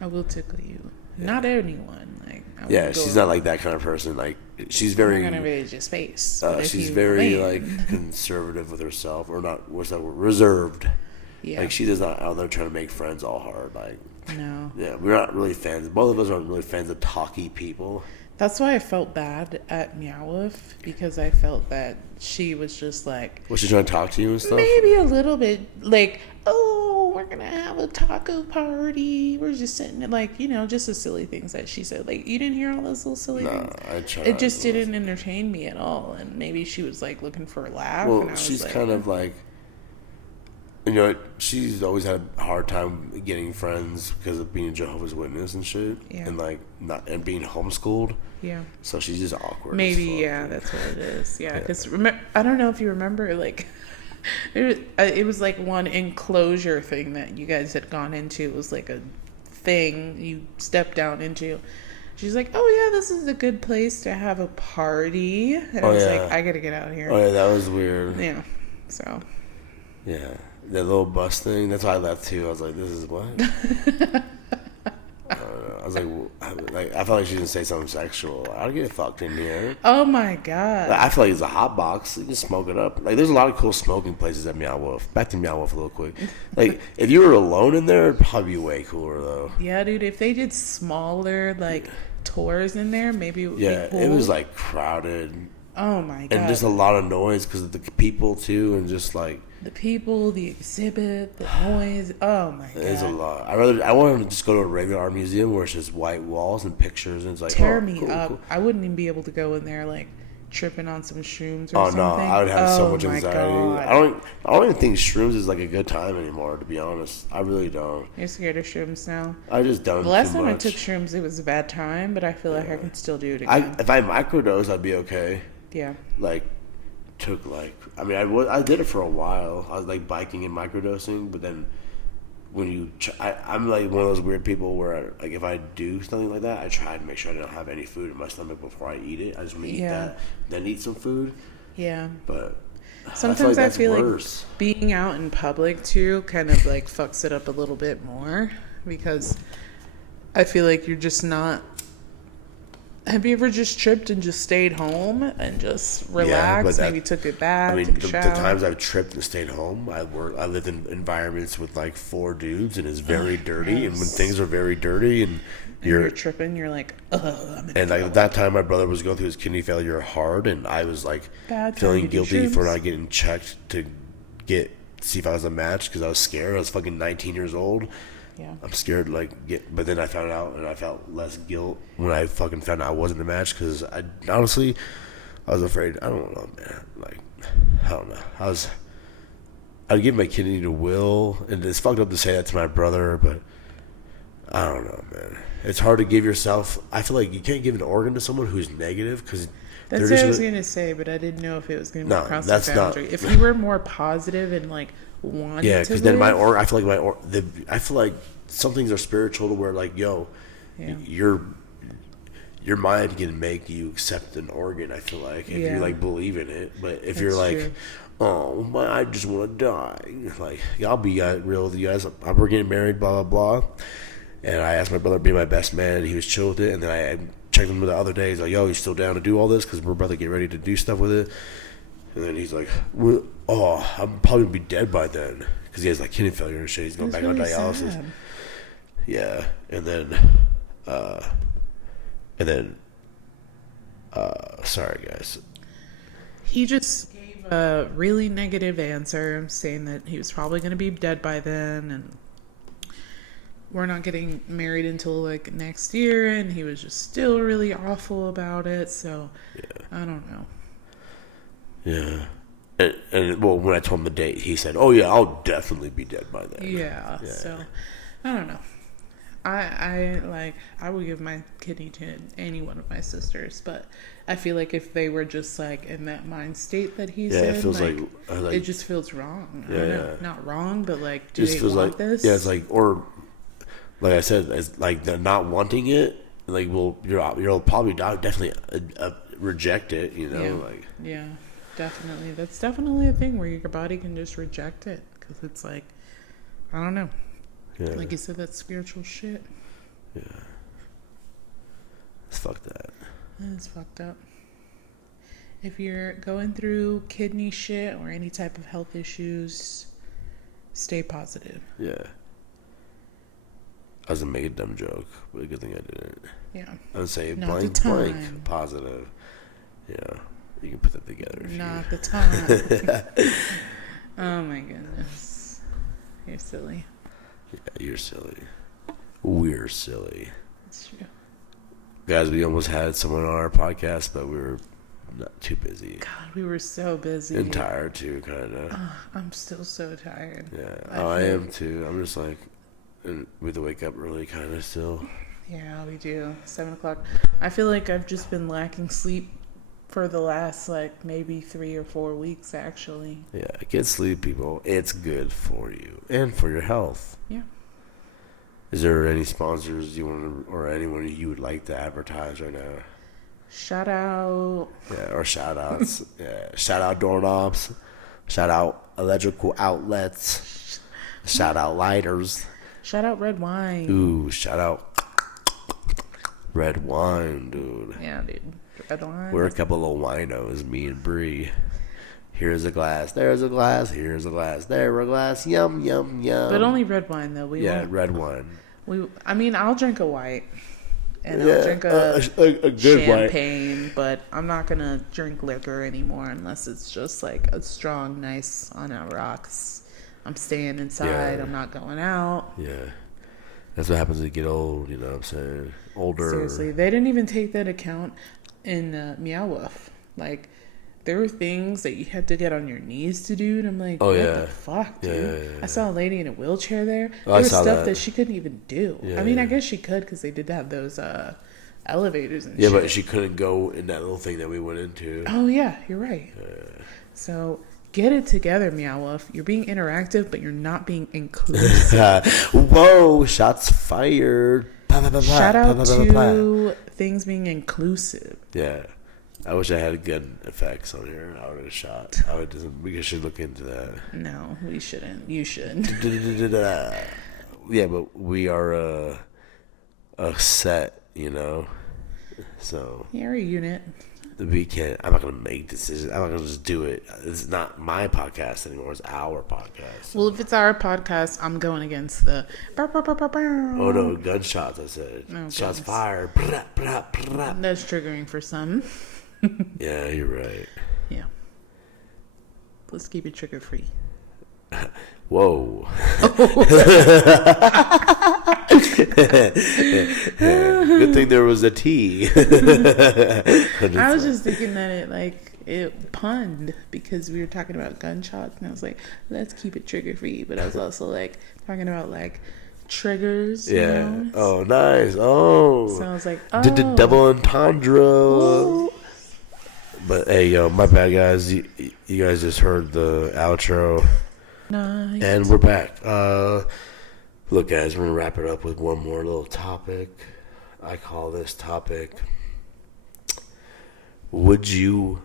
I will tickle you. Not anyone. Like, I Yeah, wouldn't go she's not like that kind of person. Like, she's I'm very, not gonna raise your space. But if she's you very land- like conservative with herself, or not. What's that word? Reserved. Yeah. Like, she does not out there trying to make friends all hard. Like, No. yeah, we're not really fans. Both of us aren't really fans of talky people. That's why I felt bad at Meowwolf, because I felt that she was just like, Was she trying to talk to you and stuff? maybe a little bit like, oh, we're gonna have a taco party. We're just sitting there, like, you know, just the silly things that she said. Like, you didn't hear all those little silly things? I tried. It just didn't entertain me at all. And maybe she was like looking for a laugh. Well, and I was she's like, kind of like, you know, she's always had a hard time getting friends because of being a Jehovah's Witness and shit, Yeah. and like not and being homeschooled. yeah. So she's just awkward. Maybe, as fuck. yeah, that's what it is. Yeah, because I don't know if you remember, like, it was like one enclosure thing that you guys had gone into. It was like a thing you stepped down into. She's like, oh, yeah, this is a good place to have a party. And I was like, I gotta get out of here. Oh yeah, that was weird. Yeah, so. Yeah, that little bus thing. That's why I left too. I was like, this is what. I don't know. I was like, I felt like she didn't say something sexual. I'll get fucked in here. Oh my god. I feel like it's a hot box. You can smoke it up. Like, there's a lot of cool smoking places at Meow Wolf. Back to Meow Wolf a little quick. Like, if you were alone in there, it'd probably be way cooler though. Yeah, dude. If they did smaller like tours in there, maybe it would be cool. It was like crowded. Oh my god. And just a lot of noise because of the people too, and just like the people, the exhibit, the noise. Oh my god. it's a lot. I want to just go to a regular art museum where it's just white walls and pictures, and it's like Tear oh, me cool, up. cool. I wouldn't even be able to go in there like tripping on some shrooms or Oh something. no, I would have so much my anxiety. God. I don't even think shrooms is like a good time anymore. To be honest, I really don't. You're scared of shrooms now? I just don't. The last too time I much. took shrooms, it was a bad time, but I feel like I can still do it again. If I microdose, I'd be okay. Yeah. Like, took like I did it for a while. I was like biking and microdosing, but then when you I'm like one of those weird people where like if I do something like that, I try to make sure I don't have any food in my stomach before I eat it. I just want to eat that, then eat some food. Yeah. But sometimes I feel worse. like being out in public too kind of like fucks it up a little bit more, because I feel like you're just not. Have you ever just tripped and just stayed home and just relaxed? Maybe took a bath, took a shower? The times I've tripped and stayed home, I lived in environments with like 4 dudes, and it's very dirty. Yes. And when things are very dirty, and you're tripping, you're like, and like at that time, my brother was going through his kidney failure hard, and I was like feeling guilty for not getting checked to see if I was a match because I was scared. I was fucking 19 years old. Yeah. I'm scared to but then I found out, and I felt less guilt when I fucking found out I wasn't a match, because I honestly, I was afraid. I don't know, man. Like, I don't know. I'd give my kidney to Will, and it's fucked up to say that to my brother, but I don't know, man. It's hard to give yourself. I feel like you can't give an organ to someone who's negative, because that's what I was gonna say, but I didn't know if it was gonna be across the boundary. If you were more positive and like wanted, yeah, because then I feel like I feel like some things are spiritual to where like, yo, your mind can make you accept an organ. I feel like if you like believe in it, but if you're like, true. Oh, I just want to die, like I'll be real with you guys. We're getting married, blah blah blah. And I asked my brother to be my best man, and he was chill with it. And then I checked him the other day. He's like, yo, you still down to do all this? Because we're about to get ready to do stuff with it. And then he's like, I'm probably going to be dead by then. Because he has like kidney failure and shit. He's going back on dialysis. Sad. Yeah. And then, sorry guys. He just gave a really negative answer, saying that he was probably going to be dead by then, and we're not getting married until like next year, and he was just still really awful about it. So I don't know. Yeah. And well, when I told him the date, he said, oh yeah, I'll definitely be dead by then. Yeah. So I don't know. I would give my kidney to any one of my sisters, but I feel like if they were just like in that mind state that he's in, it feels like it just feels wrong. I don't know. Not wrong, but like, do just they feels want like this? Yeah, it's like, or like I said, it's like the not wanting it. Like, well, you'll probably definitely reject it. You know, yeah, definitely. That's definitely a thing where your body can just reject it, because it's like, I don't know. Yeah. Like you said, that's spiritual shit. Yeah. It's fucked that. It's fucked up. If you're going through kidney shit or any type of health issues, stay positive. Yeah. I was gonna make a dumb joke, but a good thing I didn't. Yeah. I would say Not blank, the time. blank, positive. Yeah. You can put that together. Not the time. Oh my goodness. You're silly. Yeah, you're silly. We're silly. It's true. Guys, we almost had someone on our podcast, but we were not too busy. God, we were so busy. And tired too, kind of. I'm still so tired. Yeah, I am too. I'm just like, and we have to wake up early, kind of still. Yeah, we do. 7 o'clock. I feel like I've just been lacking sleep for the last, like, maybe 3 or 4 weeks, actually. Yeah, get sleep, people. It's good for you and for your health. Yeah. Is there any sponsors you want to, or anyone you would like to advertise right now? Shout out. Yeah, or shout outs. Yeah, shout out doorknobs. Shout out electrical outlets. Shout out lighters. Shout out red wine. Ooh, shout out red wine, dude. Yeah, dude. Red wine. We're a couple of winos, me and Bree. Here's a glass, there's a glass, here's a glass, there a glass, yum, yum, yum. But only red wine, though. Red wine. I mean, I'll drink a white. And Yeah, I'll drink a good champagne, but I'm not going to drink liquor anymore unless it's just like a strong, nice on our rocks. I'm staying inside. Yeah. I'm not going out. Yeah. That's what happens when you get old, you know what I'm saying? Older. Seriously, they didn't even take that account in Meow Wolf. Like, there were things that you had to get on your knees to do, and I'm like, what the fuck, dude? Yeah. I saw a lady in a wheelchair there. Oh, There I was saw stuff that. that she couldn't even do. Yeah, I mean, I yeah. guess she could because they did have those elevators and Yeah, shit. but she couldn't go in that little thing that we went into. Oh, yeah, you're right. So, get it together, Meow Wolf. You're being interactive, but you're not being inclusive. Whoa, shots fired. Shout out to things being inclusive. Yeah. I wish I had gun effects on here. I would have shot. We should look into that. No, we shouldn't. You should. Yeah, but we are a set, you know? So You're a unit. we can't. I'm not gonna make decisions. I'm not gonna just do it. It's not my podcast anymore. It's our podcast. Well, if it's our podcast, I'm going against the. Oh no, gunshots! I said shots goodness. fired. That's triggering for some. Yeah, you're right. Yeah. Let's keep it trigger free. Whoa. Good thing there was a T. I was just thinking that it punned because we were talking about gunshots, and I was like, let's keep it trigger free. But I was also like talking about like triggers. Yeah. You know? Oh, nice. Oh. So I was like, Double entendre. Whoa. But hey, yo, my bad, guys. You guys just heard the outro. Nice. And we're back. Look, guys, we're going to wrap it up with one more little topic. I call this topic, Would you,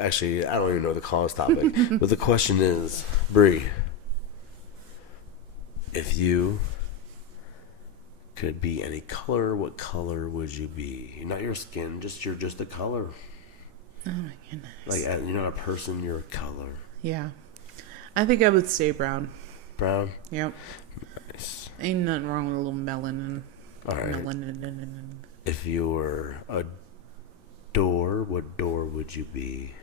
actually, I don't even know the call this topic, but the question is, Bree, if you could be any color, what color would you be? Not your skin, just the color. Oh my goodness. Like, you're not a person, you're a color. Yeah. I think I would stay brown. Brown? Yep. Nice. Ain't nothing wrong with a little melanin. All right. Melanin. If you were a door, what door would you be?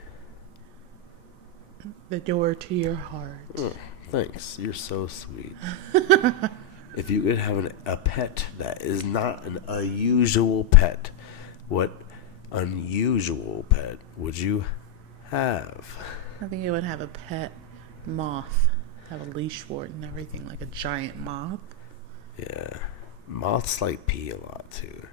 The door to your heart. Oh, thanks. You're so sweet. If you could have a pet that is not an unusual pet, what unusual pet would you have? I think I would have a pet moth. Have a leash wart and everything, like a giant moth. Yeah. Moths like pee a lot too.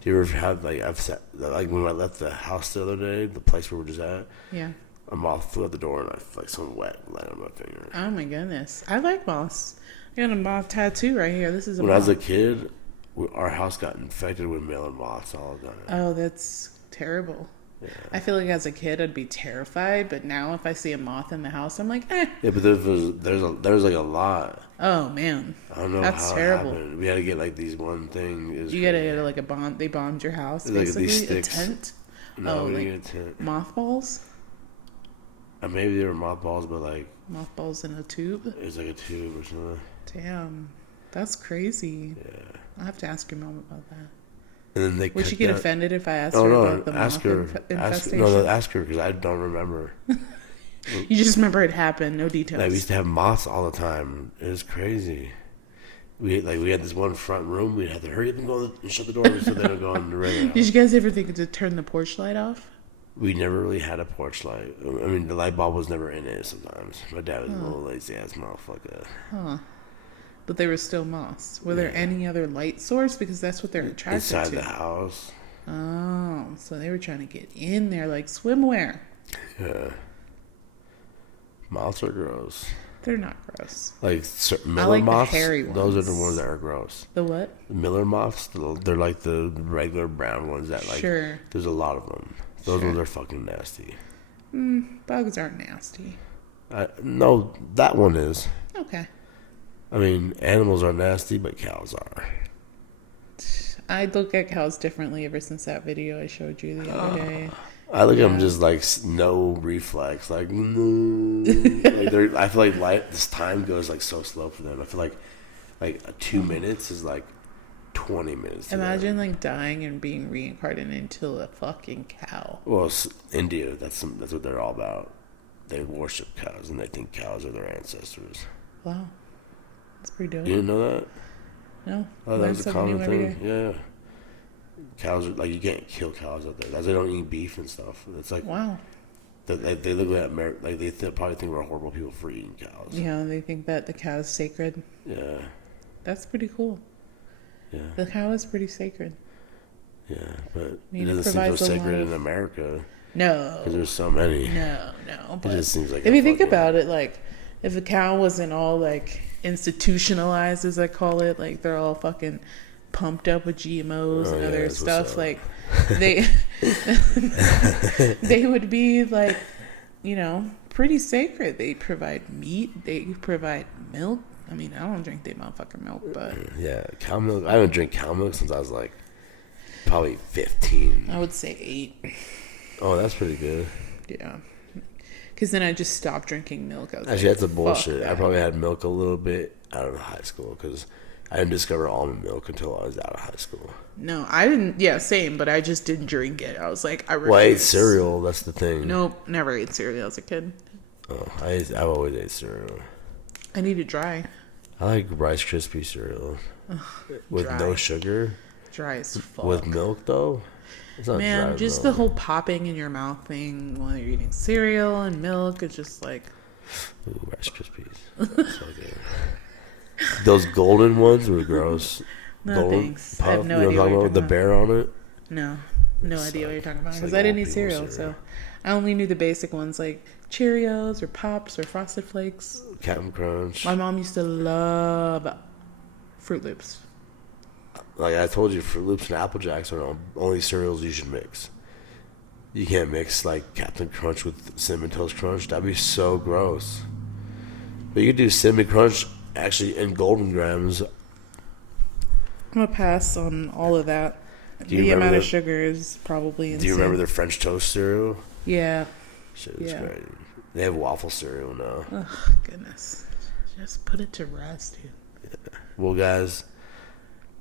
Do you ever have when I left the house the other day, the place where we're just at? Yeah. A moth flew out the door and some wet landed on my finger. Oh my goodness. I like moths. I got a moth tattoo right here. This is a When moth. I was a kid, our house got infected with male moths all the time. Oh, that's terrible. Yeah. I feel like as a kid I'd be terrified, but now if I see a moth in the house, I'm like, eh. Yeah, but there's like a lot. Oh man, I don't know that's how terrible. it happened. We had to get like these one thing. You gotta get like a bomb. They bombed your house, like basically. these A sticks. tent. No, we like didn't get a tent. mothballs. Maybe they were mothballs, but like Mothballs in a tube. it was like a tube or something. Damn, that's crazy. Yeah. I'll have to ask your mom about that. And then they Would she get offended if I asked Oh her no! about the Ask moth her. infestation? No, ask her because I don't remember. You just remember it happened, no details. Like we used to have moths all the time. It was crazy. We had this one front room. We'd have to hurry up and go and shut the door so they don't go on the regular. Did you guys ever think to turn the porch light off? We never really had a porch light. I mean, the light bulb was never in it sometimes. My dad was a little lazy ass motherfucker. Huh. But they were still moths. Were there any other light source? Because that's what they're attracted Inside to. the house. Oh, so they were trying to get in there like swimwear. Yeah. Moths are gross. They're not gross. Like Miller like the moths, hairy those are ones. the ones that are gross. The what? The Miller moths, they're like the regular brown ones that like. Sure. There's a lot of them. Those ones are fucking nasty. Bugs aren't nasty. No, that one is. Okay. I mean, animals are nasty, but cows are. I look at cows differently ever since that video I showed you the other day. I look at them just like no reflex, like no. Like I feel like this time goes like so slow for them. I feel like 2 minutes is like 20 minutes. To Imagine like dying and being reincarnated into a fucking cow. Well, India, that's what they're all about. They worship cows and they think cows are their ancestors. Wow, that's pretty dope. You didn't know that? No, Oh, that was a common every thing. day. Yeah. Cows are like you can't kill cows out there. That's why they don't eat beef and stuff. It's like Wow. they look at like they probably think we're horrible people for eating cows. Yeah, they think that the cow is sacred. Yeah. That's pretty cool. Yeah. The cow is pretty sacred. Yeah, but it mean, it doesn't seem so provides a sacred lot in America No. because there's so many. No. It But just seems like if you think about it, like if a cow wasn't all like institutionalized, as I call it, like they're all fucking pumped up with GMOs and other stuff, like they they would be like, pretty sacred. They provide meat, they provide milk. I mean, I don't drink their motherfucking milk, but Yeah, cow milk. I haven't drank cow milk since I was like probably 15. I would say 8. Oh, that's pretty good. Yeah. Because then I just stopped drinking milk. Actually, that's a bullshit. Fuck I that. probably had milk a little bit out of high school because I didn't discover almond milk until I was out of high school. No, I didn't. Yeah, same, but I just didn't drink it. I was like, I refuse. Well, I ate cereal. That's the thing. Nope, never ate cereal as a kid. Oh, I've always ate cereal. I need it dry. I like Rice Krispie cereal with dry. no sugar. Dry as fuck. With milk though, it's not Man, dry just milk. the whole popping in your mouth thing while you're eating cereal and milk is just like. Ooh, Rice Krispies. That's so good. Those golden ones were gross. No golden thanks. I have no you know idea what what I'm talking you're about with the talking bear on it? No idea what you're talking about. It's Because like I didn't old eat people cereal, cereal. so I only knew the basic ones like Cheerios or Pops or Frosted Flakes. Captain Crunch. My mom used to love Fruit Loops. Like I told you, Fruit Loops and Apple Jacks are the only cereals you should mix. You can't mix like Captain Crunch with Cinnamon Toast Crunch. That'd be so gross. But you could do Cinnamon Crunch actually in Golden Grams. I'm gonna pass on all of that. Do you The remember amount of the- sugar is probably insane. Do you remember their French toast cereal? Yeah. Shit was Yeah. great. They have waffle cereal now. Oh, goodness. Just put it to rest, dude. Well, guys,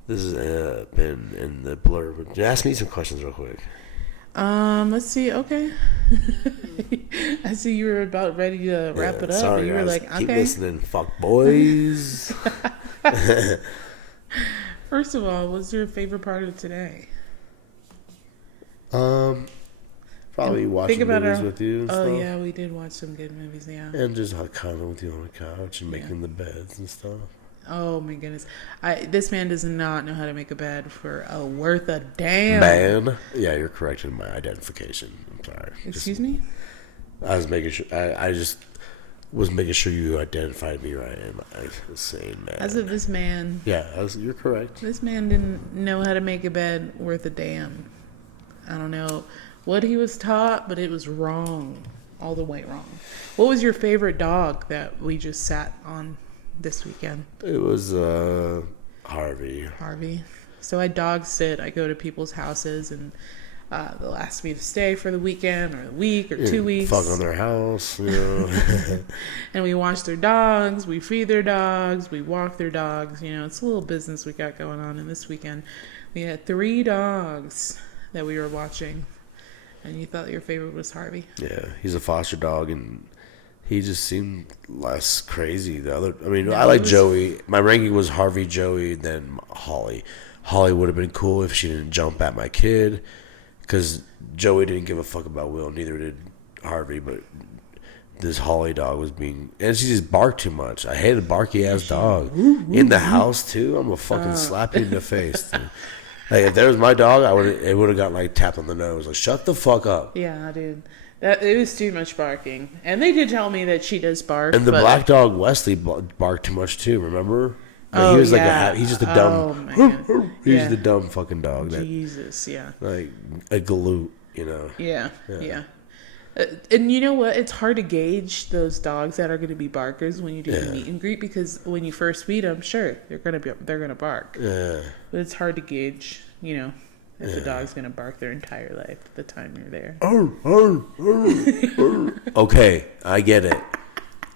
this has been in the blur. But ask me some questions real quick. Let's see. Okay. I see you were about ready to wrap it up, Sorry, and you were guys. like, Keep okay. listening, fuck boys. First of all, what's your favorite part of today? Probably watching movies with you and Oh stuff. yeah, we did watch some good movies. Yeah. And just cuddling with you on the couch and making the beds and stuff. Oh my goodness, this man does not know how to make a bed for a worth a damn. Man, yeah, you're correct in my identification. I'm sorry. Excuse me. I was making sure. I just was making sure you identified me right. And I was saying, man. As if this man. Yeah, you're correct. This man didn't know how to make a bed worth a damn. I don't know what he was taught, but it was wrong. All the way wrong. What was your favorite dog that we just sat on this weekend? It was Harvey. Harvey. So I dog sit. I go to people's houses and they'll ask me to stay for the weekend or a week or 2 weeks. Fuck on their house, you know. And we watch their dogs. We feed their dogs. We walk their dogs. You know, it's a little business we got going on. And this weekend we had 3 dogs that we were watching. And you thought your favorite was Harvey? Yeah, he's a foster dog, and he just seemed less crazy. I like Joey. My ranking was Harvey, Joey, then Holly. Holly would have been cool if she didn't jump at my kid, because Joey didn't give a fuck about Will, neither did Harvey, but this Holly dog was and she just barked too much. I hate a barky ass dog. In the house, too? I'm gonna fucking slap you in the face, dude. Like, if there was my dog, it would have got like tapped on the nose. Like, shut the fuck up. Yeah, dude. It was too much barking. And they did tell me that she does bark. And the black dog, Wesley, barked too much too, remember? Like, he was he's just a dumb, he's the dumb fucking dog. Jesus, yeah. Like, a galoot, you know? Yeah. And you know what? It's hard to gauge those dogs that are going to be barkers when you do the meet and greet, because when you first meet them, sure, they're gonna bark. Yeah. But it's hard to gauge, you know, if the dog's gonna bark their entire life the time you're there. Okay, I get it.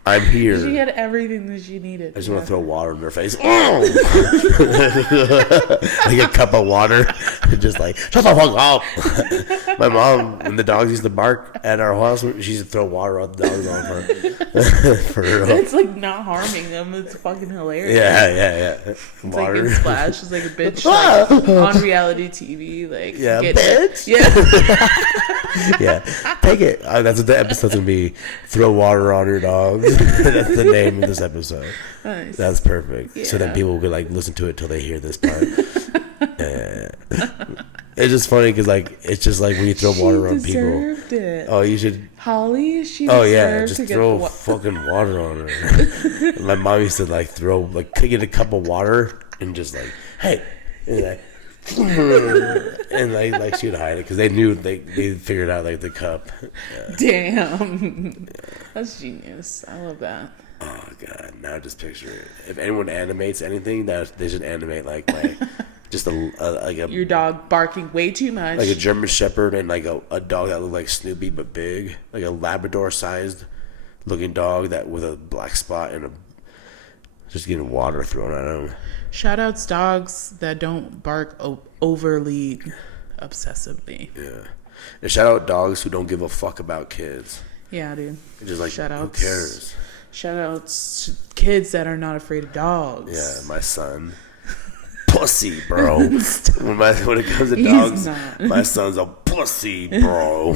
I'm here. She had everything that she needed. I just want to throw water in her face. Like a cup of water. Just like, shut the fuck up. My mom, when the dogs used to bark at our house, she used to throw water on the dogs on her. For real. It's like not harming them. It's fucking hilarious. Yeah. It's water. Like in Splash. It's like a bitch like, on reality TV. Like, yeah, bitch. Yeah. Yeah. Take it. That's what the episode's going to be. Throw water on your dogs. That's the name of this episode. Nice. That's perfect. Yeah. So then people could like listen to it till they hear this part. It's just funny because like it's just like when you throw water on people. It. Oh, you should. Holly, she. Oh yeah, just throw fucking water on her. My mom used to like get a cup of water and just like, hey, and like she would hide it because they knew they figured out like the cup. Yeah. Damn, that's genius. I love that. Oh god, now just picture it. If anyone animates anything, that they should animate like just your dog barking way too much, like a German Shepherd and like a dog that looked like Snoopy but big, like a Labrador-sized looking dog that with a black spot and just getting water thrown at him. Shout outs dogs that don't bark overly obsessively. Yeah. And shout out dogs who don't give a fuck about kids. Yeah, dude. Just like, shout outs, who cares? Shout outs kids that are not afraid of dogs. Yeah, my son. Pussy, bro. when it comes to dogs, my son's a pussy, bro.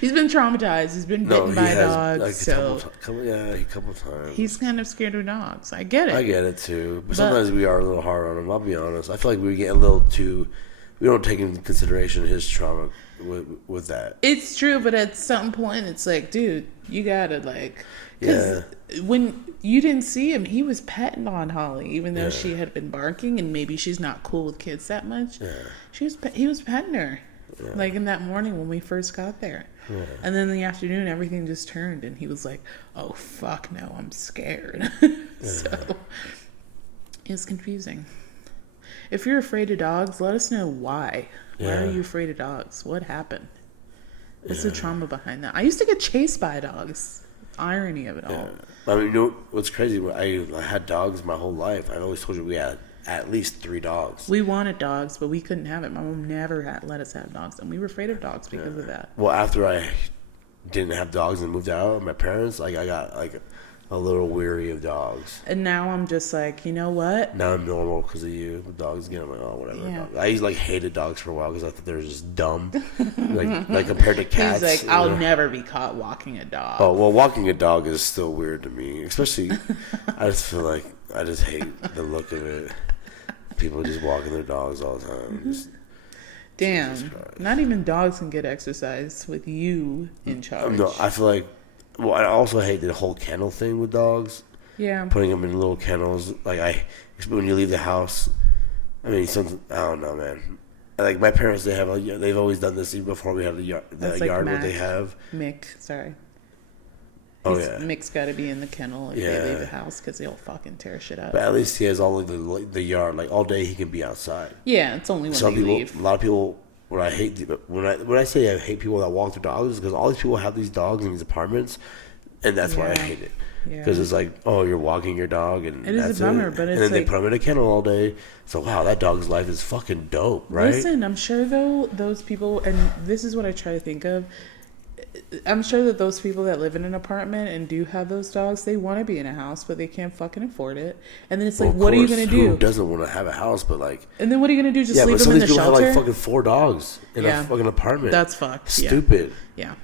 He's been traumatized. He's been bitten by dogs. Like a couple times. He's kind of scared of dogs. I get it. I get it too. But sometimes we are a little hard on him. I'll be honest. I feel like we get a little too. We don't take into consideration his trauma with that. It's true, but at some point, it's like, dude, you gotta like. Yeah. When you didn't see him, he was petting on Holly, even though she had been barking, and maybe she's not cool with kids that much. Yeah. He was petting her, like in that morning when we first got there. Yeah. And then in the afternoon, everything just turned, and he was like, "Oh fuck, no, I'm scared." So it was confusing. If you're afraid of dogs, let us know why. Why are you afraid of dogs? What happened? What's the trauma behind that? I used to get chased by dogs. Irony of it all. I mean, you know what's crazy? I had dogs my whole life. I always told you we had at least 3 dogs. We wanted dogs, but we couldn't have it. My mom never let us have dogs, and we were afraid of dogs because of that. Well, after I didn't have dogs and moved out, my parents, like I got like a little weary of dogs. And now I'm just like, you know what? Now I'm normal because of you. With dogs again, I'm like, oh, whatever. Yeah. I used to hated dogs for a while because I thought they were just dumb. like compared to cats. He's like, I'll never be caught walking a dog. Oh, well, walking a dog is still weird to me. Especially, I just feel like I just hate the look of it. People just walking their dogs all the time. Just, damn. Not even dogs can get exercise with you in charge. No, I feel like, well, I also hate the whole kennel thing with dogs. Yeah. Putting them in little kennels. Like, when you leave the house, I mean, I don't know, man. like my parents, they've always done this even before we had the yard where they have Mick. Sorry. Oh yeah, Mick's got to be in the kennel if they leave the house because he'll fucking tear shit up. But at least he has only the yard. Like all day, he can be outside. Yeah, it's only when they leave. A lot of people. When I say I hate people that walk their dogs, is because all these people have these dogs in these apartments, and that's why I hate it. Because it's like, oh, you're walking your dog, and it is a bummer. But it's and then they put them in a kennel all day. So wow, that dog's life is fucking dope, right? Listen, I'm sure though those people, and this is what I try to think of. I'm sure that those people that live in an apartment and do have those dogs, they want to be in a house, but they can't fucking afford it. And then it's like, what are you going to do? Who doesn't want to have a house, but like... And then what are you going to do? Just leave them in the shelter? Yeah, but some of these people have like fucking 4 dogs in a fucking apartment. That's fucked. Stupid. Yeah,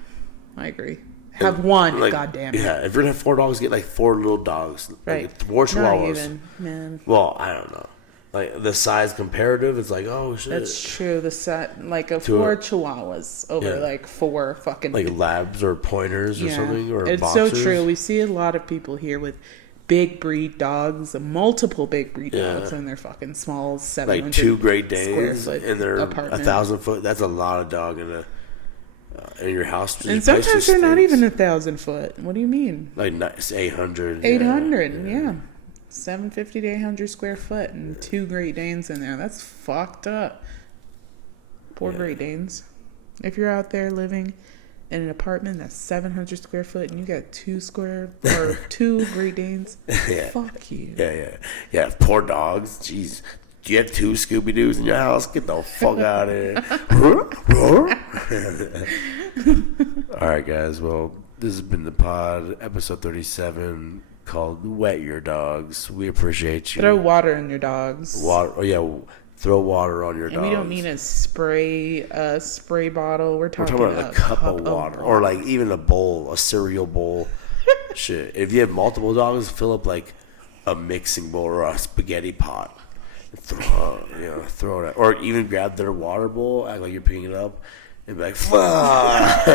I agree. Have one, like, goddamn it. Yeah, if you're going to have 4 dogs, get like 4 little dogs. Right. Like 4 chihuahuas. Not even, man. Well, I don't know. Like, the size comparative, it's like, oh, shit. That's true. The set, like, 4 chihuahuas over, like, 4 fucking... Like labs or pointers or something, or it's boxers. So true. We see a lot of people here with big breed dogs, multiple big breed dogs, and they're fucking small, 700 like 2 Great Danes, and they're apartment. 1,000 foot. That's a lot of dog in your house. And sometimes they're not even 1,000 foot. What do you mean? Like 800. 800, yeah. 750 to 800 square foot and 2 Great Danes in there. That's fucked up. Poor Great Danes. If you're out there living in an apartment that's 700 square foot and you got 2 Great Danes, fuck you. Yeah. Poor dogs. Jeez. Do you have 2 Scooby-Doos in your house? Get the fuck out of here. All right, guys. Well, this has been the pod, episode 37. Called Wet Your Dogs. We appreciate you. Throw water in your dogs. Throw water on your dogs. And we don't mean a spray bottle. We're talking about a cup of water. Or like even a bowl, a cereal bowl. Shit. If you have multiple dogs, fill up like a mixing bowl or a spaghetti pot. Throw it out. Or even grab their water bowl, act like you're picking it up. And be like, fuck.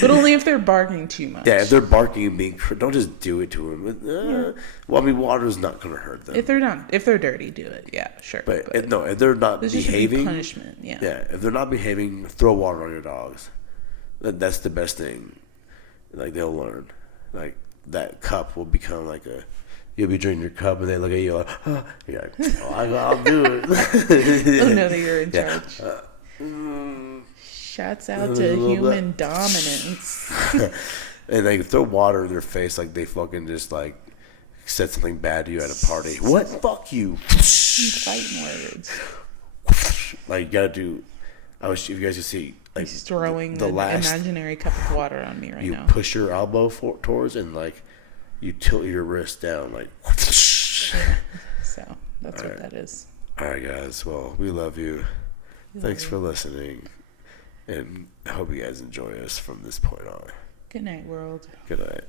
But only if they're barking too much. Yeah, if they're barking and being... Don't just do it to them. Well, I mean, water's not going to hurt them. If they're dirty, do it. Yeah, sure. But if they're not behaving... punishment, yeah. Yeah, if they're not behaving, throw water on your dogs. That's the best thing. Like, they'll learn. Like, that cup will become like a... You'll be drinking your cup and they look at you like, oh. You're like, I'll do it. They'll know that you're in charge. Shouts out to human dominance. And they throw water in their face like they fucking just like said something bad to you at a party. What? Fuck you. Fighting words. Like you gotta do. If you guys can see, like he's throwing the imaginary cup of water on me right now. You push your elbow towards and like you tilt your wrist down like. So that's what that is. All right, guys. Well, we love you. Thanks for listening. And I hope you guys enjoy us from this point on. Good night, world. Good night.